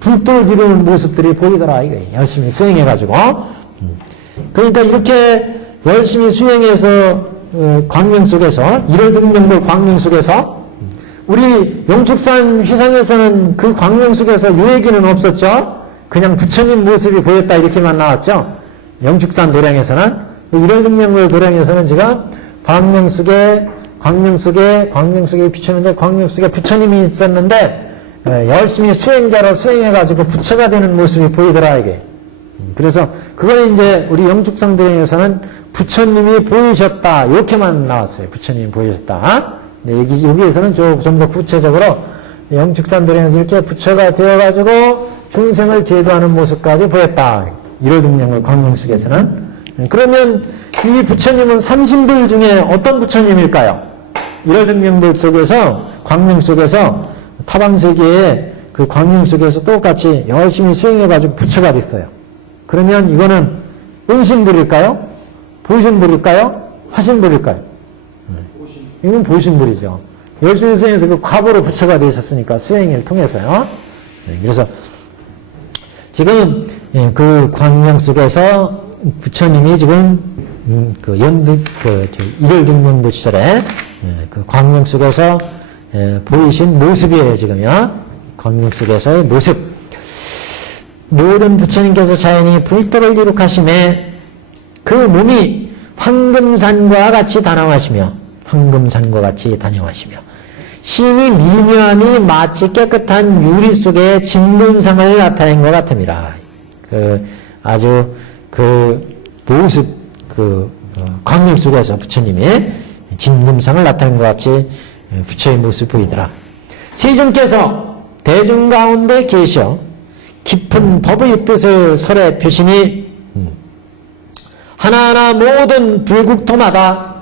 불도를 이루는 모습들이 보이더라. 이거 열심히 수행해가지고. 그러니까 이렇게 열심히 수행해서 광명 속에서 일월등명불 광명 속에서 우리 영축산 휘상에서는 그 광명 속에서 요 얘기는 없었죠. 그냥 부처님 모습이 보였다 이렇게만 나왔죠. 영축산 도량에서는. 일월등명불 도량에서는 지금 광명 속에 비추는데 광명 속에 부처님이 있었는데 열심히 수행자로 수행해가지고 부처가 되는 모습이 보이더라 이게. 그래서 그걸 이제 우리 영축산 도량에서는 부처님이 보이셨다 이렇게만 나왔어요. 부처님이 보이셨다. 네, 여기에서는 좀 더 구체적으로 영축산 도량에서 이렇게 부처가 되어가지고 중생을 제도하는 모습까지 보였다. 일월등명불 광명 속에서는. 그러면 이 부처님은 삼신불 중에 어떤 부처님일까요? 일월등명불 속에서 광명 속에서 타방세계의 그 광명 속에서 똑같이 열심히 수행해가지고 부처가 됐어요. 그러면 이거는 응신불일까요? 보신불일까요? 화신불일까요? 이건 보신불이죠. 열심히 수행해서 그 과보로 부처가 되셨으니까 수행을 통해서요. 그래서 지금 그 광명 속에서 부처님이 지금 그 일월등명불 시절에 그 광명 속에서 보이신 모습이에요. 지금요. 광명 속에서의 모습. 모든 부처님께서 자연히 불도를 이룩하심에 그 몸이 황금산과 같이 단영하시며 심히 미묘함이 마치 깨끗한 유리 속에 진문상을 나타낸 것 같습니다. 아주 모습, 광명 속에서 부처님의 진금상을 나타낸 것 같이 부처의 모습이 보이더라. 세존께서 대중 가운데 계셔 깊은 법의 뜻을 설에 표시니 하나하나 모든 불국토마다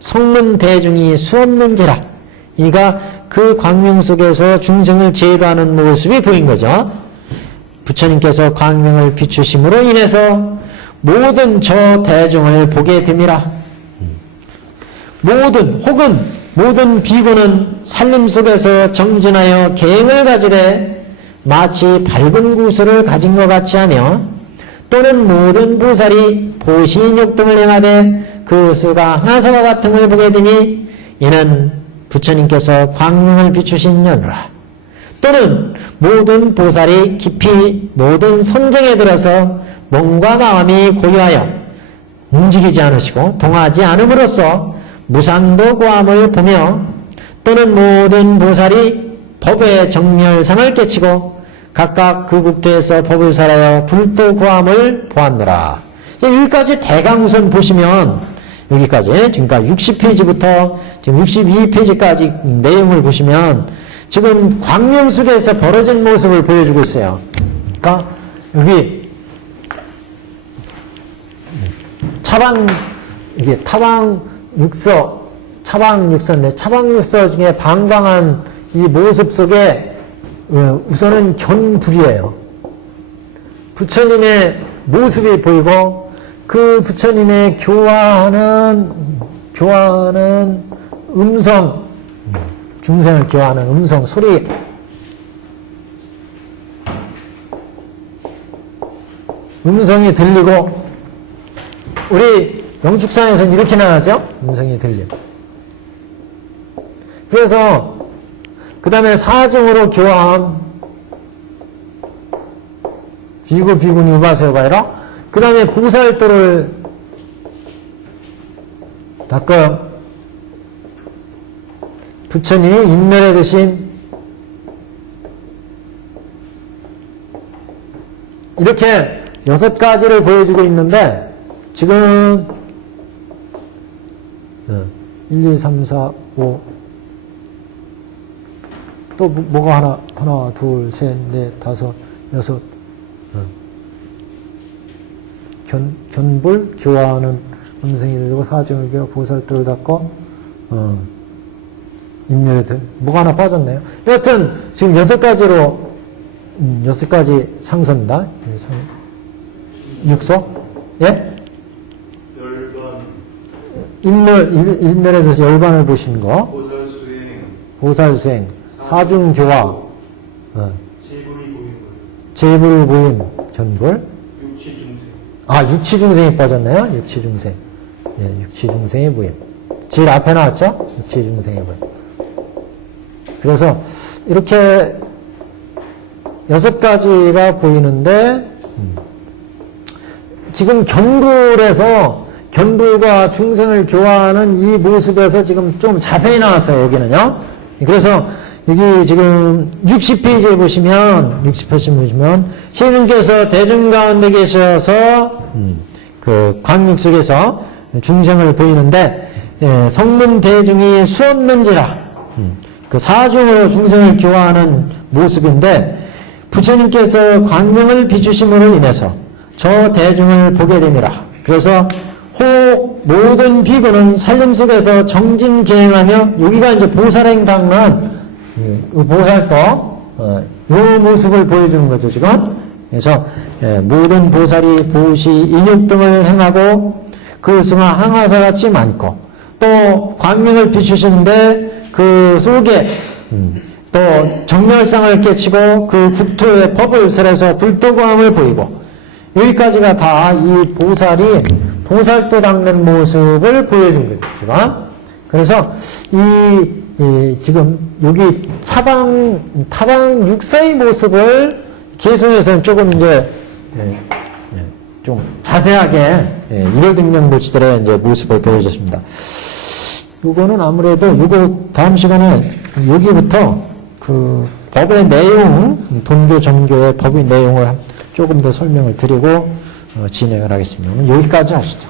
성문 대중이 수없는지라. 이가 그 광명 속에서 중생을 제도하는 모습이 보인 거죠. 부처님께서 광명을 비추심으로 인해서 모든 저 대중을 보게 됨이라. 모든 비구는 산림 속에서 정진하여 계행을 가지되 마치 밝은 구슬을 가진 것 같이 하며 또는 모든 보살이 보신욕 등을 행하되 그 수가 하나사와 같은 걸 보게 되니 이는 부처님께서 광명을 비추신 연우라. 또는 모든 보살이 깊이 모든 선정에 들어서 몸과 마음이 고요하여 움직이지 않으시고 동하지 않음으로써 무상도 고함을 보며 또는 모든 보살이 법의 정멸상을 깨치고 각각 그 국토에서 법을 살아여 불도 고함을 보았노라. 여기까지 대강우선 보시면 여기까지 그러니까 60페이지부터 지금 62페이지까지 내용을 보시면 지금 광명 속에서 벌어진 모습을 보여주고 있어요. 그러니까 여기 이게 차방육서인데 차방육서 중에 방광한 이 모습 속에 우선은 견불이에요. 부처님의 모습이 보이고 그 부처님의 교화하는 음성, 중생을 교화하는 음성, 소리, 음성이 들리고 우리 영축산에서는 이렇게 나가죠? 음성이 들림. 그래서 그 다음에 사중으로 교화함, 비구니 우바세오바이라. 그 다음에 보살도를 닦아 부처님이 인멸해 드신 이렇게 6가지를 보여주고 있는데 지금 1, 2, 3, 4, 5 또 뭐가 하나, 둘, 셋, 넷, 다섯, 여섯 견불 교화하는 음성이 들리고 사증을 교화 보살도를 닦고 인멸에 뭐가 하나 빠졌네요. 여하튼 지금 6가지로 6가지 상서입니다. 육서? 예? 일면에 대해서 열반을 보신 거, 보살수행, 보살수행, 사중교화, 제불을 보이는 거예요. 제불 보임, 전불. 육치중생. 아, 육치중생이 빠졌네요. 육치중생. 예, 육치중생의 보임. 제일 앞에 나왔죠? 육치중생의 보임. 그래서 이렇게 6가지가 보이는데, 지금 견불과 중생을 교화하는 이 모습에서 지금 좀 자세히 나왔어요, 여기는요. 그래서 여기 지금 60페이지에 보시면, 60페이지에 보시면, 시인님께서 대중 가운데 계셔서, 그 광육 속에서 중생을 보이는데, 예, 성문 대중이 수없는지라, 그 사중으로 중생을 교화하는 모습인데, 부처님께서 광명을 비추심으로 인해서 저 대중을 보게 됩니다. 그래서 혹 모든 비구는 살림 속에서 정진계행하며, 여기가 이제 보살행 닦는 보살도 이 모습을 보여주는 거죠, 지금. 그래서 모든 보살이 보시 인육 등을 행하고 그 승하 항화사 같이 많고, 또 광명을 비추시는데 그 속에 또 정멸상을 깨치고 그 국토의 법을 설해서 불도광을 보이고, 여기까지가 다 이 보살이 보살도 닦는 모습을 보여준 거죠. 그래서 지금 여기 타방 육사의 모습을 개성에서는 조금 이제 좀 자세하게 일월등명보시들의 이제 모습을 보여줬습니다. 요거는 아무래도 요거 다음 시간에 여기부터 그 법의 내용, 돈교 정교의 법의 내용을 조금 더 설명을 드리고 진행을 하겠습니다. 여기까지 하시죠.